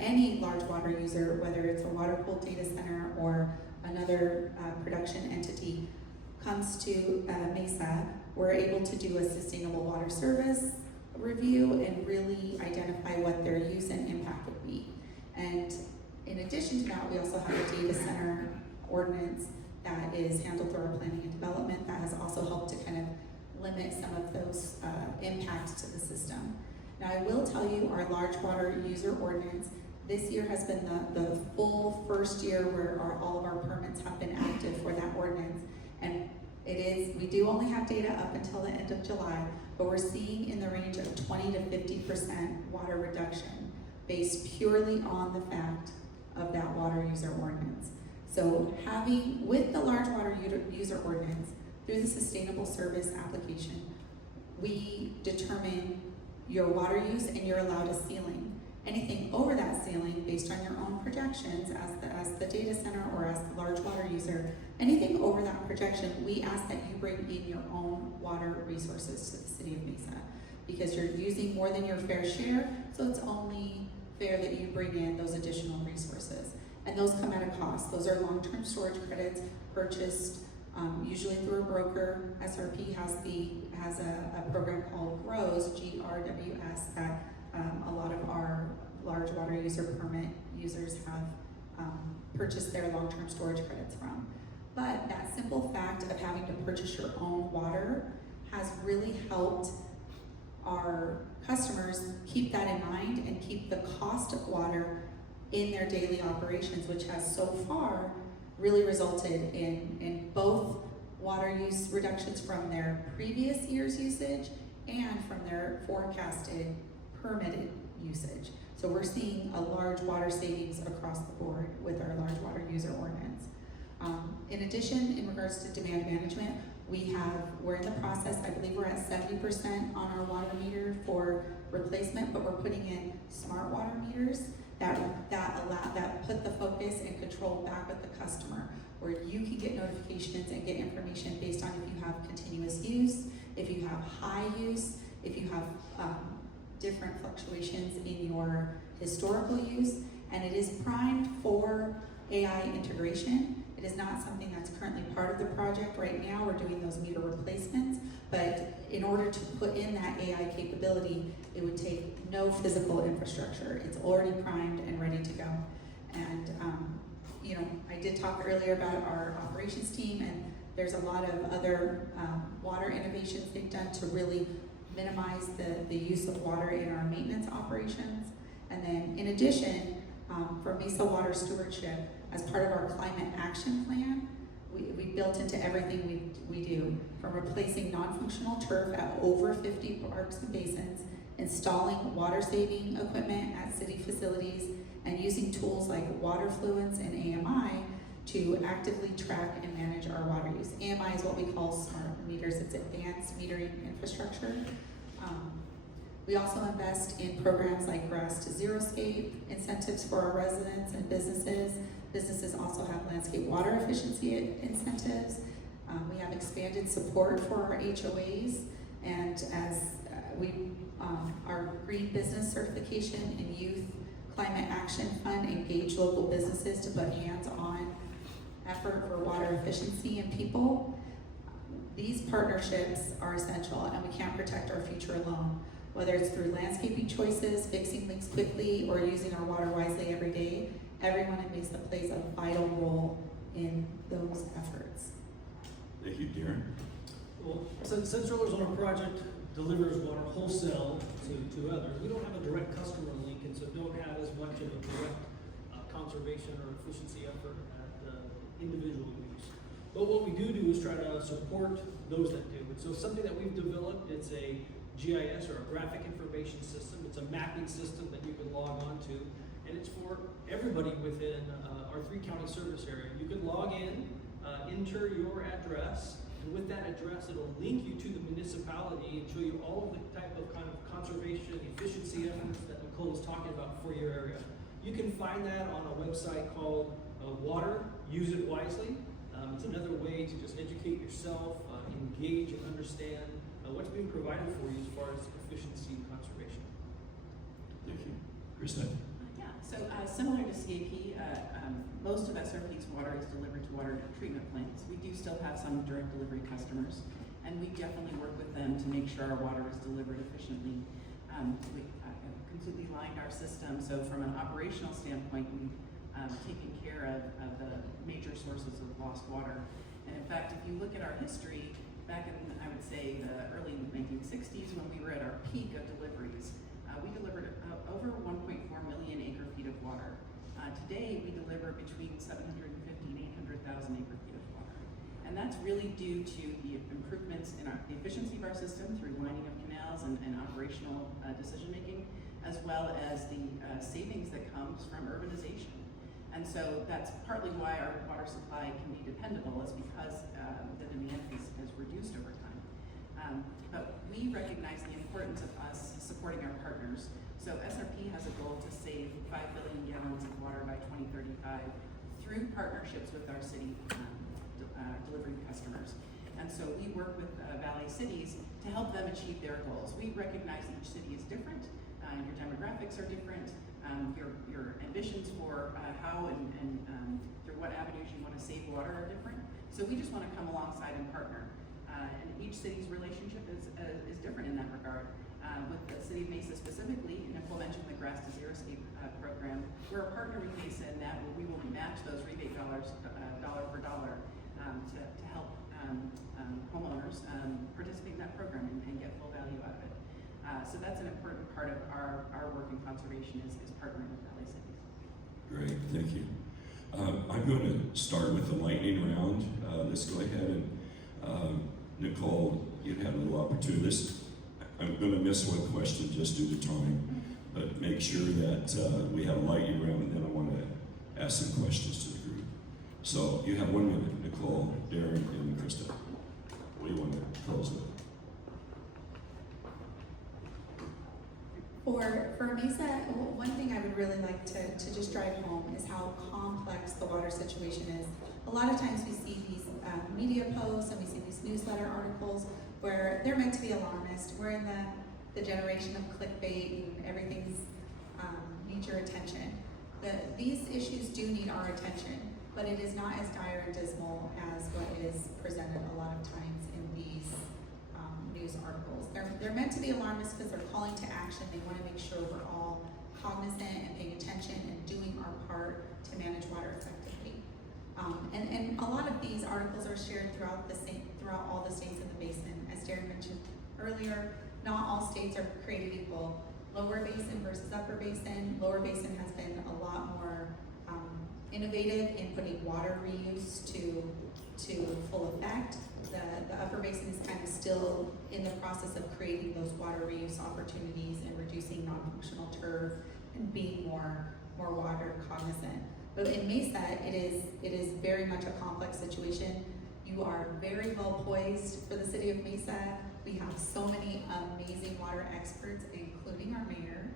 any large water user, whether it's a water-cooled data center or another production entity, comes to Mesa, we're able to do a sustainable water service review and really identify what their use and impact would be. And in addition to that, we also have a data center ordinance that is handled through our planning and development that has also helped to kind of limit some of those impacts to the system. Now, I will tell you our large water user ordinance this year has been the full first year where all of our permits have been active for that ordinance. And We do only have data up until the end of July, but we're seeing in the range of 20 to 50% water reduction based purely on the fact of that water user ordinance. So with the large water user ordinance, through the sustainable service application, we determine your water use and you're allowed a ceiling. Anything over that ceiling, based on your own projections as the data center or as the large water user, anything over that projection, we ask that you bring in your own water resources to the city of Mesa, because you're using more than your fair share, so it's only fair that you bring in those additional resources. And those come at a cost. Those are long-term storage credits purchased usually through a broker. SRP has a program called GROWS, GRWS, that a lot of our large water user permit users have purchased their long-term storage credits from. But that simple fact of having to purchase your own water has really helped our customers keep that in mind and keep the cost of water in their daily operations, which has so far really resulted in both water use reductions from their previous year's usage and from their forecasted permitted usage. So we're seeing a large water savings across the board with our large water user ordinance. In addition, in regards to demand management, we're in the process, I believe we're at 70% on our water meter for replacement, but we're putting in smart water meters that put the focus and control back with the customer, where you can get notifications and get information based on if you have continuous use, if you have high use, if you have different fluctuations in your historical use, and it is primed for AI integration. It is not something that's currently part of the project right now. We're doing those meter replacements, but in order to put in that AI capability, it would take no physical infrastructure. It's already primed and ready to go. And I did talk earlier about our operations team, and there's a lot of other water innovations they've done to really minimize the use of water in our maintenance operations. And then in addition, for Mesa Water Stewardship, as part of our climate action plan, we built into everything we do, from replacing non-functional turf at over 50 parks and basins, installing water-saving equipment at city facilities, and using tools like water fluence and AMI to actively track and manage our water use. AMI is what we call smart meters. It's advanced metering infrastructure. We also invest in programs like Grass to Zeroscape, incentives for our residents and businesses. Businesses also have landscape water efficiency incentives. We have expanded support for our HOAs, and as our Green Business Certification and Youth Climate Action Fund engage local businesses to put hands-on effort for water efficiency and people. These partnerships are essential, and we can't protect our future alone. Whether it's through landscaping choices, fixing leaks quickly, or using our water wisely every day, everyone in Mesa plays a vital role in those efforts. Thank you, Darrin. Well, since Rollers on a project delivers water wholesale to others, we don't have a direct customer link, and so don't have as much of a direct conservation or efficiency effort at individual use. But what we do is try to support those that do. And so something that we've developed, it's a GIS, or a graphic information system. It's a mapping system that you can log on to, and it's for everybody within our 3-county service area. You can log in, enter your address, and with that address, it'll link you to the municipality and show you all of the type of kind of conservation efficiency efforts that Nicole was talking about for your area. You can find that on a website called Water, Use It Wisely. It's another way to just educate yourself, engage and understand what's being provided for you as far as efficiency and conservation. Thank you. Christa? Yeah, so similar to CAP, most of SRP's water is delivered to water treatment plants. We do still have some direct delivery customers, and we definitely work with them to make sure our water is delivered efficiently. We completely lined our system, so from an operational standpoint, we've taken care of the major sources of lost water. And in fact, if you look at our history, back in, I would say, the early 1960s, when we were at our peak of deliveries, we delivered over 1.4 million acre-feet of water. Today, we deliver between 750 and 800,000 acre-feet of water. And And that's really due to the improvements in the efficiency of our system through lining of canals and operational decision making, as well as the savings that comes from urbanization. And so that's partly why our water supply can be dependable, is because the demand has reduced over time. But we recognize the importance of us supporting our partners. So SRP has a goal to save 5 billion gallons of water by 2035 through partnerships with our city delivery customers. And so we work with Valley cities to help them achieve their goals. We recognize each city is different, your demographics are different, your ambitions for how and through what avenues you want to save water are different. So we just want to come alongside and partner. And each city's relationship is different in that regard. With the city of Mesa specifically, Nicole mentioned the Grass to Zero Scape program. We're a partner with Mesa in that where we will match those rebate dollars dollar for dollar to help homeowners participate in that program and get full value out of it. So that's an important part of our work in conservation is partnering with Valley cities. Great, thank you. I'm going to start with the lightning round. Let's go ahead and Nicole, you had a little opportunity. I'm going to miss one question just due to time, but make sure that we have a lightning round, and then I want to ask some questions to the group. So you have 1 minute, Nicole, Darrin, and Christa. What do you want to close with? For Mesa, one thing I would really like to just drive home is how complex the water situation is. A lot of times we see these media posts and we see these newsletter articles where they're meant to be alarmist. We're in the generation of clickbait and everything's needs your attention. These issues do need our attention, but it is not as dire and dismal as what is presented a lot of times in these news articles. They're meant to be alarmist because they're calling to action. They want to make sure we're all cognizant and paying attention and doing our part to manage water effectively. And a lot of these articles are shared throughout all the states in the basin. As Darrin mentioned earlier, not all states are created equal. Lower basin versus upper basin. Lower basin has been a lot more innovative in putting water reuse to full effect. The upper basin is kind of still in the process of creating those water reuse opportunities and reducing non-functional turf and being more water cognizant. But in Mesa, it is very much a complex situation. You are very well poised for the city of Mesa. We have so many amazing water experts, including our mayor,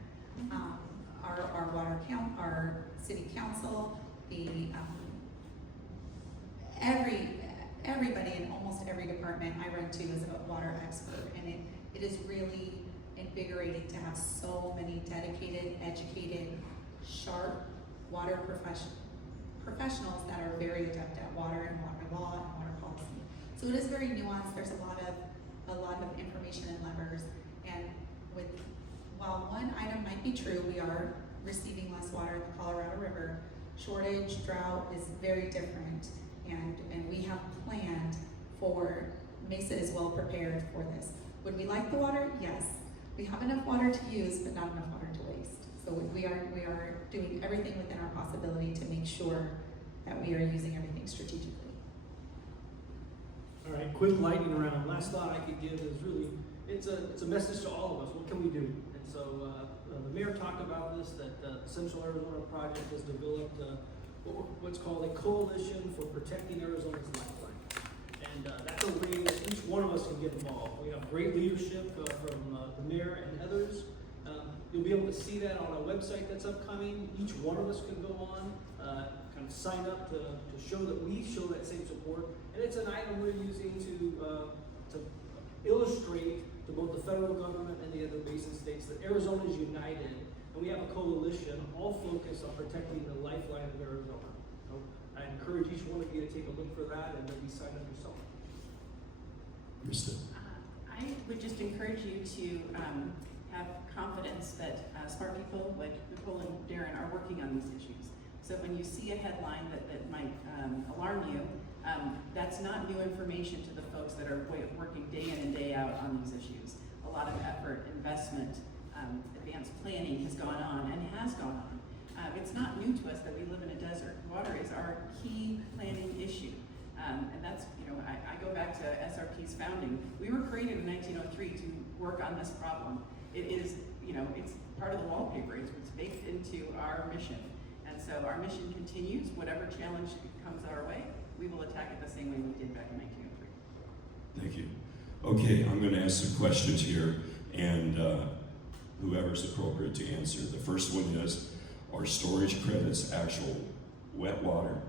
our city council, everybody in almost every department I run to is a water expert, and it is really invigorating to have so many dedicated, educated, sharp water professionals that are very adept at water and water law and water policy. So it is very nuanced. There's a lot of information and levers, and while one item might be true, we are receiving less water in the Colorado River. Shortage, drought is very different, and we have planned for, Mesa is well prepared for this. Would we like the water? Yes. We have enough water to use, but not enough water to waste. So we are doing everything within our possibility to make sure that we are using everything strategically. All right, quick lightning round. Last thought I could give is really, it's a message to all of us. What can we do? And so the mayor talked about this, that the Central Arizona Project has developed what's called a coalition for protecting Arizona's lifeline. And that's a way that each one of us can get involved. We have great leadership from the mayor and others. You'll be able to see that on a website that's upcoming. Each one of us can go on, kind of sign up to show that we show that same support. And it's an item we're using to illustrate to both the federal government and the other basin states that Arizona is united, and we have a coalition all focused on protecting the lifeline of Arizona. So I encourage each one of you to take a look for that and maybe sign up yourself. Christa. I would just encourage you to have confidence that smart people like Nicole and Darrin are working on these issues. So when you see a headline that might alarm you, that's not new information to the folks that are working day in and day out on these issues. A lot of effort, investment, advanced planning has gone on and has gone on. It's not new to us that we live in a desert. Water is our key planning issue. And that's, I go back to SRP's founding. We were created in 1903 to work on this problem. It is, it's part of the wallpaper. It's baked into our mission. And so our mission continues. Whatever challenge comes our way, we will attack it the same way we did back in 1903. Thank you. Okay, I'm going to ask some questions here, and whoever's appropriate to answer. The first one is, are storage credits actual wet water?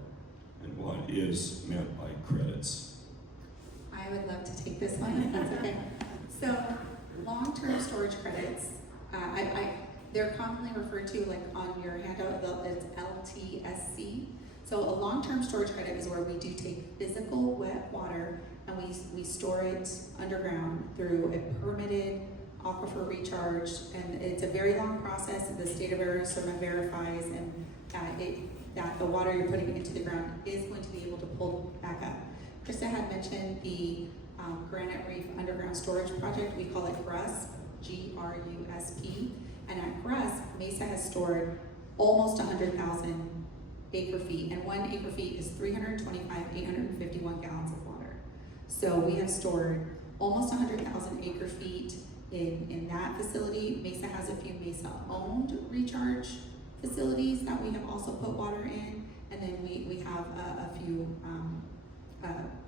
And what is meant by credits? I would love to take this one, if that's okay. So, long-term storage credits, they're commonly referred to, like on your handout, it's LTSC. So a long-term storage credit is where we do take physical wet water and we store it underground through a permitted aquifer recharge, and it's a very long process, and the state of Arizona verifies and that the water you're putting into the ground is going to be able to pull back up. Christa had mentioned the Granite Reef Underground Storage Project. We call it GRUSP, G-R-U-S-P. And at GRUSP, Mesa has stored almost 100,000 acre feet, and 1 acre feet is 851 gallons of water. So we have stored almost 100,000 acre feet in that facility. Mesa has a few Mesa-owned recharge facilities that we have also put water in, and then we have a few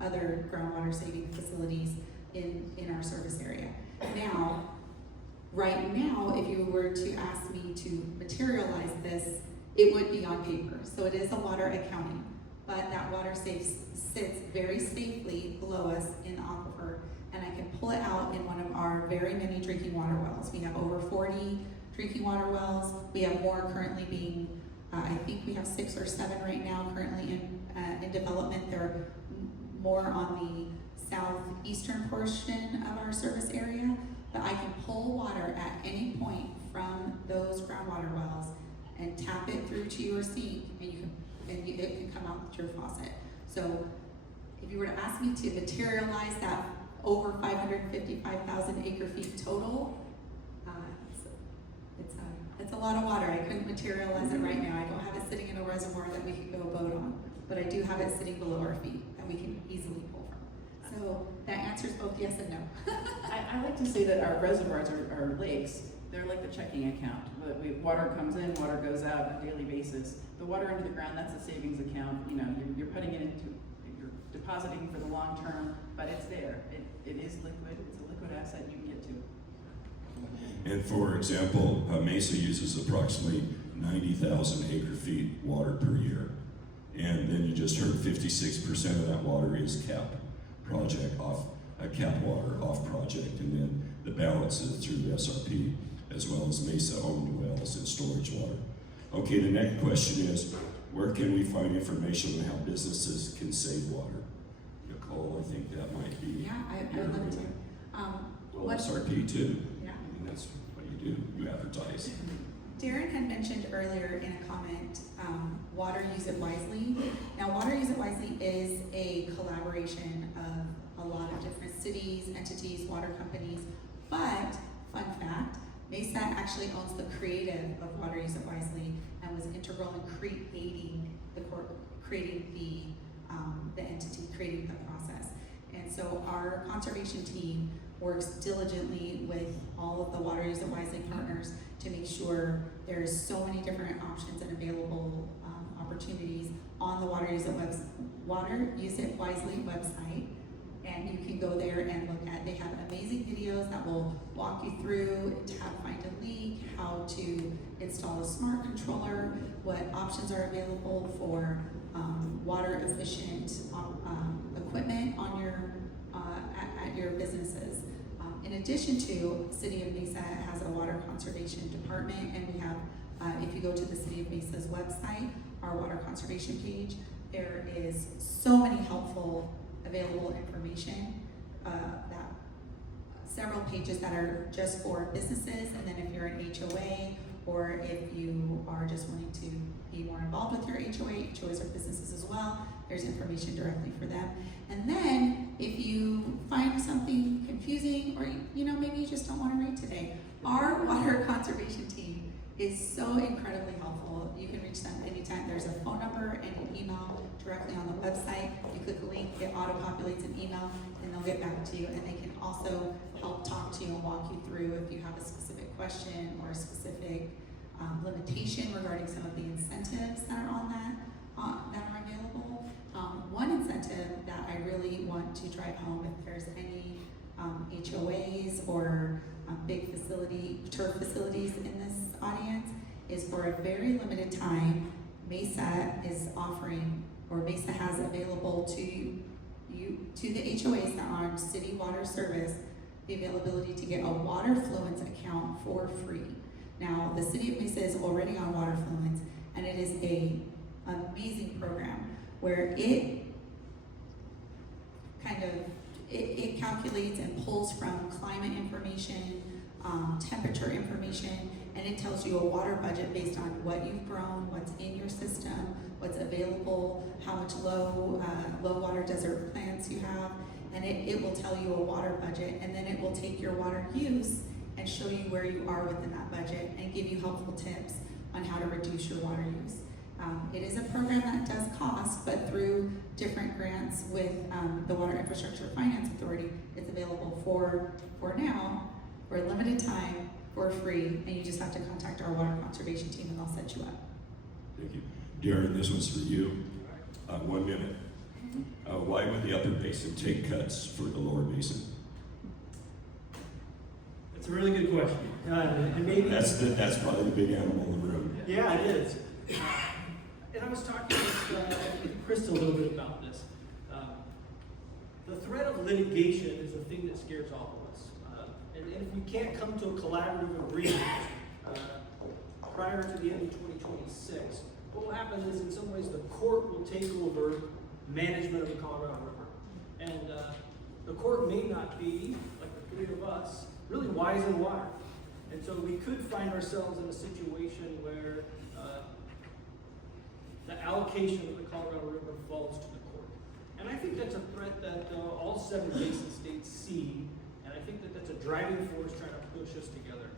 other groundwater saving facilities in our service area. Now, right now, if you were to ask me to materialize this, it would be on paper. So it is a water accounting, but that water sits very safely below us in the aquifer, and I can pull it out in one of our very many drinking water wells. We have over 40 drinking water wells. We have more currently being, I think we have 6 or 7 right now currently in development. They're more on the southeastern portion of our service area, but I can pull water at any point from those groundwater wells and tap it through to your sink, and it can come out with your faucet. So if you were to ask me to materialize that over 555,000 acre feet total, it's a lot of water. I couldn't materialize it right now. I don't have it sitting in a reservoir that we can go boat on, but I do have it sitting below our feet that we can easily pull from. So that answers both yes and no. I like to say that our reservoirs are lakes. They're like the checking account. Water comes in, water goes out on a daily basis. The water under the ground, that's a savings account. You're putting it into, you're depositing for the long term, but it's there. It is liquid. It's a liquid asset you can get to. And for example, Mesa uses approximately 90,000 acre feet water per year. And then you just heard 56% of that water is cap water off project, and then the balance is through the SRP, as well as Mesa-owned wells and storage water. Okay, the next question is, where can we find information on how businesses can save water? Nicole, I think that might be. Yeah, I would love to. Well, SRP too. Yeah. I mean, that's what you do. You advertise. Darrin had mentioned earlier in a comment, water use it wisely. Now, water use it wisely is a collaboration of a lot of different cities, entities, water companies, but fun fact, Mesa actually owns the creative of water use it wisely and was integral in creating the entity, creating the process. And so our conservation team works diligently with all of the Water Use It Wisely partners to make sure there's so many different options and available opportunities on the Water Use It Wisely website. And you can go there and look at, they have amazing videos that will walk you through how to find a leak, how to install a smart controller, what options are available for water efficient equipment on at your businesses. In addition to, City of Mesa has a water conservation department, and we have, if you go to the City of Mesa's website, our water conservation page, there is so many helpful available information, that several pages that are just for businesses, and then if you're an HOA, or if you are just wanting to be more involved with your HOAs are businesses as well, there's information directly for them. And then, if you find something confusing, or maybe you just don't want to read today, our water conservation team is so incredibly helpful. You can reach them anytime. There's a phone number and an email directly on the website. You click a link, it auto-populates an email, and they'll get back to you. And they can also help talk to you and walk you through if you have a specific question or a specific limitation regarding some of the incentives that are on that are available. One incentive that I really want to drive home, if there's any HOAs or big turf facilities in this audience, is for a very limited time, Mesa is offering, or Mesa has available to the HOAs that are on city water service, the availability to get a water fluence account for free. Now, the city of Mesa is already on water fluence, and it is an amazing program where it calculates and pulls from climate information, temperature information, and it tells you a water budget based on what you've grown, what's in your system, what's available, how much low water desert plants you have, and it will tell you a water budget, and then it will take your water use and show you where you are within that budget and give you helpful tips on how to reduce your water use. It is a program that does cost, but through different grants with the Water Infrastructure Finance Authority, it's available for now, for a limited time, for free, and you just have to contact our water conservation team and they'll set you up. Thank you. Darrin, this one's for you. 1 minute. Why would the Upper Basin take cuts for the Lower Basin? It's a really good question. And maybe That's probably the big animal in the room. Yeah, it is. And I was talking with Christa a little bit about this. The threat of litigation is the thing that scares all of us. And if we can't come to a collaborative agreement prior to the end of 2026, what will happen is, in some ways, the court will take over management of the Colorado River. And the court may not be, like the three of us, really wise in water. And so we could find ourselves in a situation where the allocation of the Colorado River falls to the court. And I think that's a threat that all 7 basin states see, and I think that that's a driving force trying to push us together.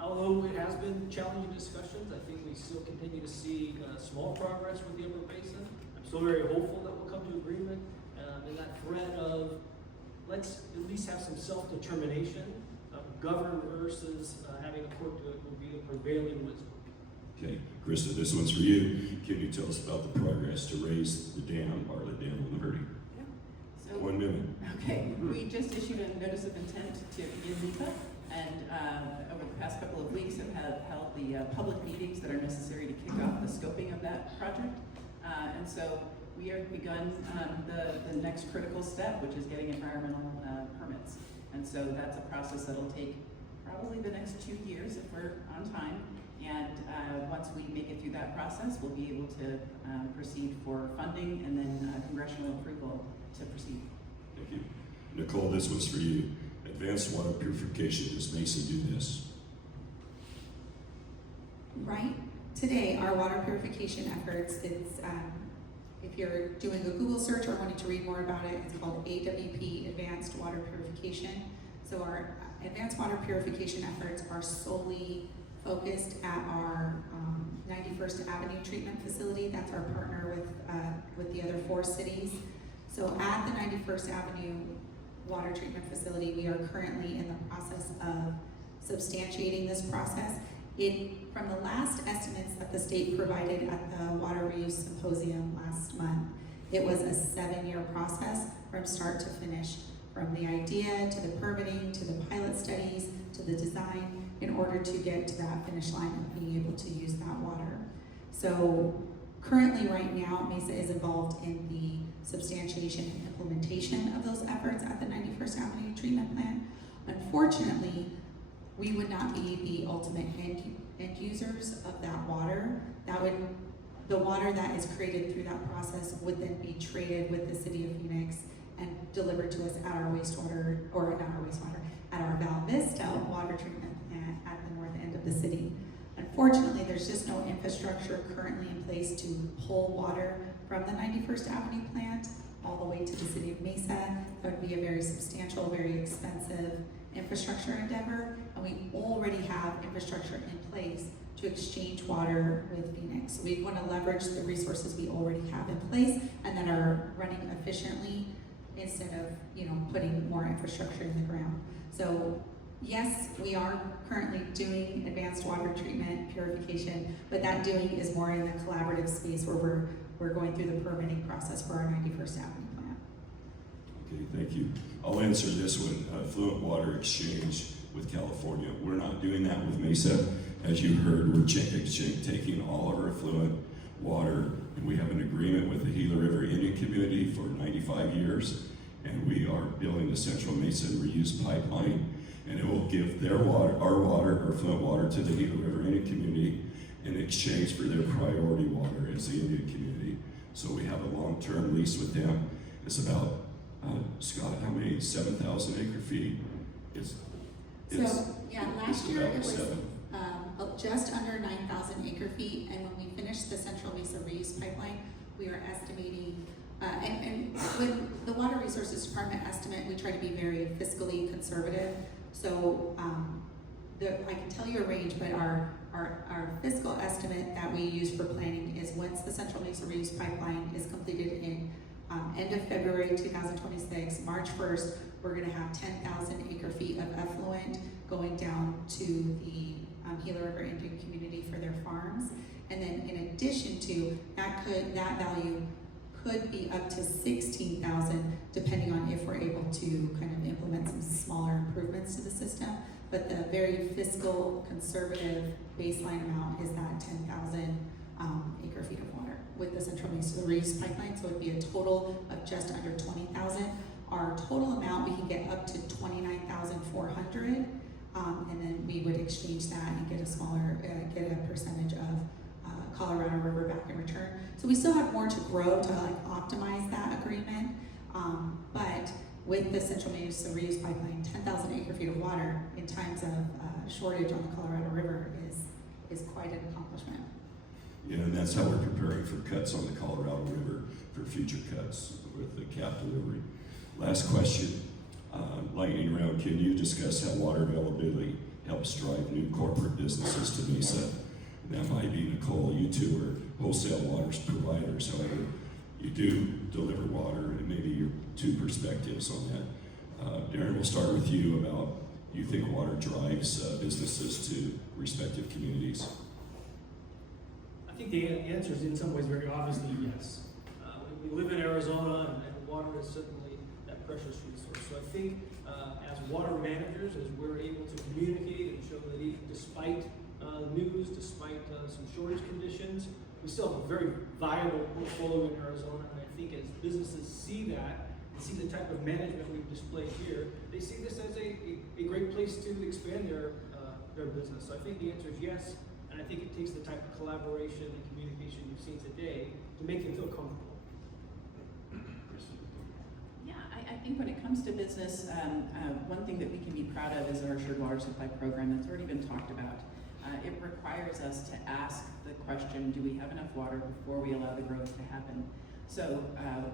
Although it has been challenging discussions, I think we still continue to see small progress with the Upper Basin. I'm still very hopeful that we'll come to agreement, and that threat of let's at least have some self-determination, govern versus having a court do it will be the prevailing wisdom. Okay, Christa, this one's for you. Can you tell us about the progress to raise the dam, Bartlett Dam on the Verde? Yeah. So, 1 minute. Okay, we just issued a notice of intent to begin NEPA, and over the past couple of weeks have held the public meetings that are necessary to kick off the scoping of that project. And so we have begun the next critical step, which is getting environmental permits. And so that's a process that'll take probably the next 2 years if we're on time. And once we make it through that process, we'll be able to proceed for funding and then congressional approval to proceed. Thank you. Nicole, this one's for you. Advanced water purification, does Mesa do this? Right today, our water purification efforts, it's, if you're doing a Google search or wanting to read more about it, it's called AWP, Advanced Water Purification. So our advanced water purification efforts are solely focused at our 91st Avenue treatment facility. That's our partner with the other 4 cities. So at the 91st Avenue water treatment facility, we are currently in the process of substantiating this process. From the last estimates that the state provided at the Water Reuse Symposium last month, it was a 7-year process from start to finish, from the idea to the permitting, to the pilot studies, to the design, in order to get to that finish line of being able to use that water. So currently right now, Mesa is involved in the substantiation and implementation of those efforts at the 91st Avenue treatment plant. Unfortunately, we would not be the ultimate end users of that water. The water that is created through that process would then be traded with the city of Phoenix and delivered to us at our wastewater, or not our wastewater, at our Val Vista water treatment plant at the north end of the city. Unfortunately, there's just no infrastructure currently in place to pull water from the 91st Avenue plant all the way to the city of Mesa. That would be a very substantial, very expensive infrastructure endeavor, and and we already have infrastructure in place to exchange water with Phoenix. So we want to leverage the resources we already have in place and that are running efficiently instead of, you know, putting more infrastructure in the ground. So yes, we are currently doing advanced water treatment purification, but that doing is more in the collaborative space where we're going through the permitting process for our 91st Avenue plant. Okay, thank you. I'll answer this one. Fluent water exchange with California. We're not doing that with Mesa. As you heard, we're taking all of our affluent water, and we have an agreement with the Gila River Indian community for 95 years, and we are building the Central Mesa reuse pipeline, and it will give their water, our fluent water, to the Gila River Indian community in exchange for their priority water as the Indian community. So we have a long-term lease with them. It's about, Scott, how many? 7,000 acre feet? Last year it was 7. just under 9,000 acre feet, and when we finished the Central Mesa reuse pipeline, we are estimating, and with the Water Resources Department estimate, we try to be very fiscally conservative. So I can tell you a range, but our fiscal estimate that we use for planning is once the Central Mesa reuse pipeline is completed in end of February 2026, March 1st, we're going to have 10,000 acre feet of effluent going down to the Gila River Indian community for their farms. And then in addition to that, that value could be up to 16,000 depending on if we're able to kind of implement some smaller improvements to the system. But the very fiscal conservative baseline amount is that 10,000 acre feet of water with the Central Mesa reuse pipeline. So it would be a total of just under 20,000. Our total amount, we can get up to 29,400, and then we would exchange that and get a smaller, get a percentage of Colorado River back in return. So we still have more to grow to like optimize that agreement, but with the Central Mesa reuse pipeline, 10,000 acre feet of water in times of shortage on the Colorado River is quite an accomplishment. Yeah, and that's how we're preparing for cuts on the Colorado River, for future cuts with the cap delivery. Last question, lightning round. Can you discuss how water availability helps drive new corporate businesses to Mesa? That might be Nicole, you two are wholesale water providers. However, you do deliver water, and maybe your two perspectives on that. Darrin, we'll start with you about, you think water drives businesses to respective communities? I think the answer is in some ways very obviously yes. We live in Arizona, and water is certainly that precious resource. So I think as water managers, as we're able to communicate and show that even despite news, despite some shortage conditions, we still have a very viable portfolio in Arizona. And I think as businesses see that and see the type of management we've displayed here, they see this as a great place to expand their business. So I think the answer is yes. And I think it takes the type of collaboration and communication you've seen today to make them feel comfortable. Yeah, I think when it comes to business, one thing that we can be proud of is our assured water supply program that's already been talked about. It requires us to ask the question, do we have enough water before we allow the growth to happen? So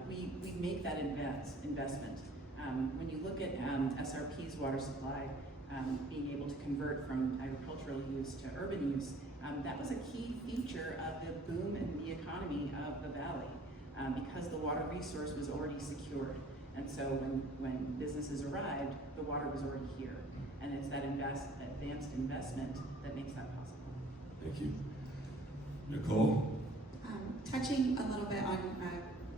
we make that investment. When you look at SRP's water supply, being able to convert from agricultural use to urban use, that was a key feature of the boom in the economy of the valley because the water resource was already secured. And so when businesses arrived, the water was already here. And it's that advanced investment that makes that possible. Thank you. Nicole? Touching a little bit on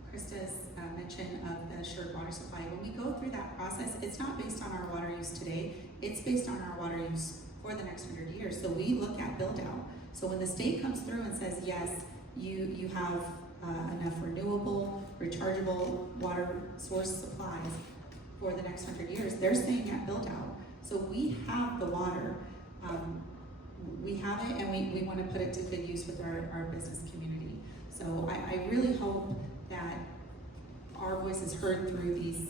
Christa's mention of the assured water supply, when we go through that process, it's not based on our water use today, it's based on our water use for the next 100 years. So we look at build out. So when the state comes through and says, yes, you have enough renewable, rechargeable water source supplies for the next 100 years, they're saying at build out. So we have the water, we have it, and we want to put it to good use with our business community. So I really hope that our voice is heard through these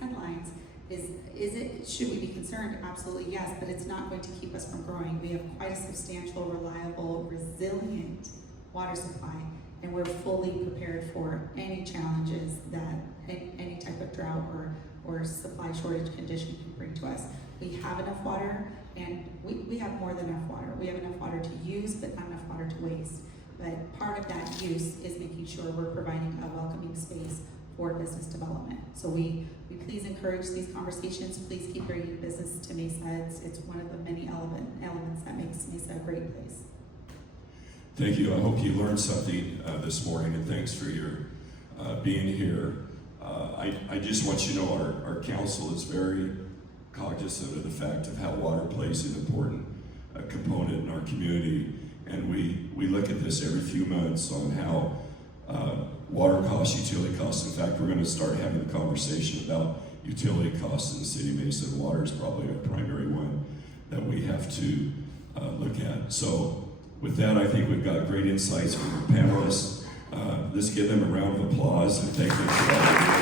headlines. Should we be concerned? Absolutely yes, but it's not going to keep us from growing. We have quite a substantial, reliable, resilient water supply, and we're fully prepared for any challenges that any type of drought or supply shortage condition can bring to us. We have enough water, and we have more than enough water. We have enough water to use, but not enough water to waste. But part of that use is making sure we're providing a welcoming space for business development. So we please encourage these conversations. Please keep bringing business to Mesa. It's one of the many elements that makes Mesa a great place. Thank you. I hope you learned something this morning, and thanks for your being here. I just want you to know our council is very cognizant of the fact of how water plays an important component in our community, and we look at this every few months on how water costs, utility costs. In fact, we're going to start having a conversation about utility costs in the city of Mesa. Water is probably a primary one that we have to look at. So with that, I think we've got great insights from our panelists. Let's give them a round of applause and thank them for all they do.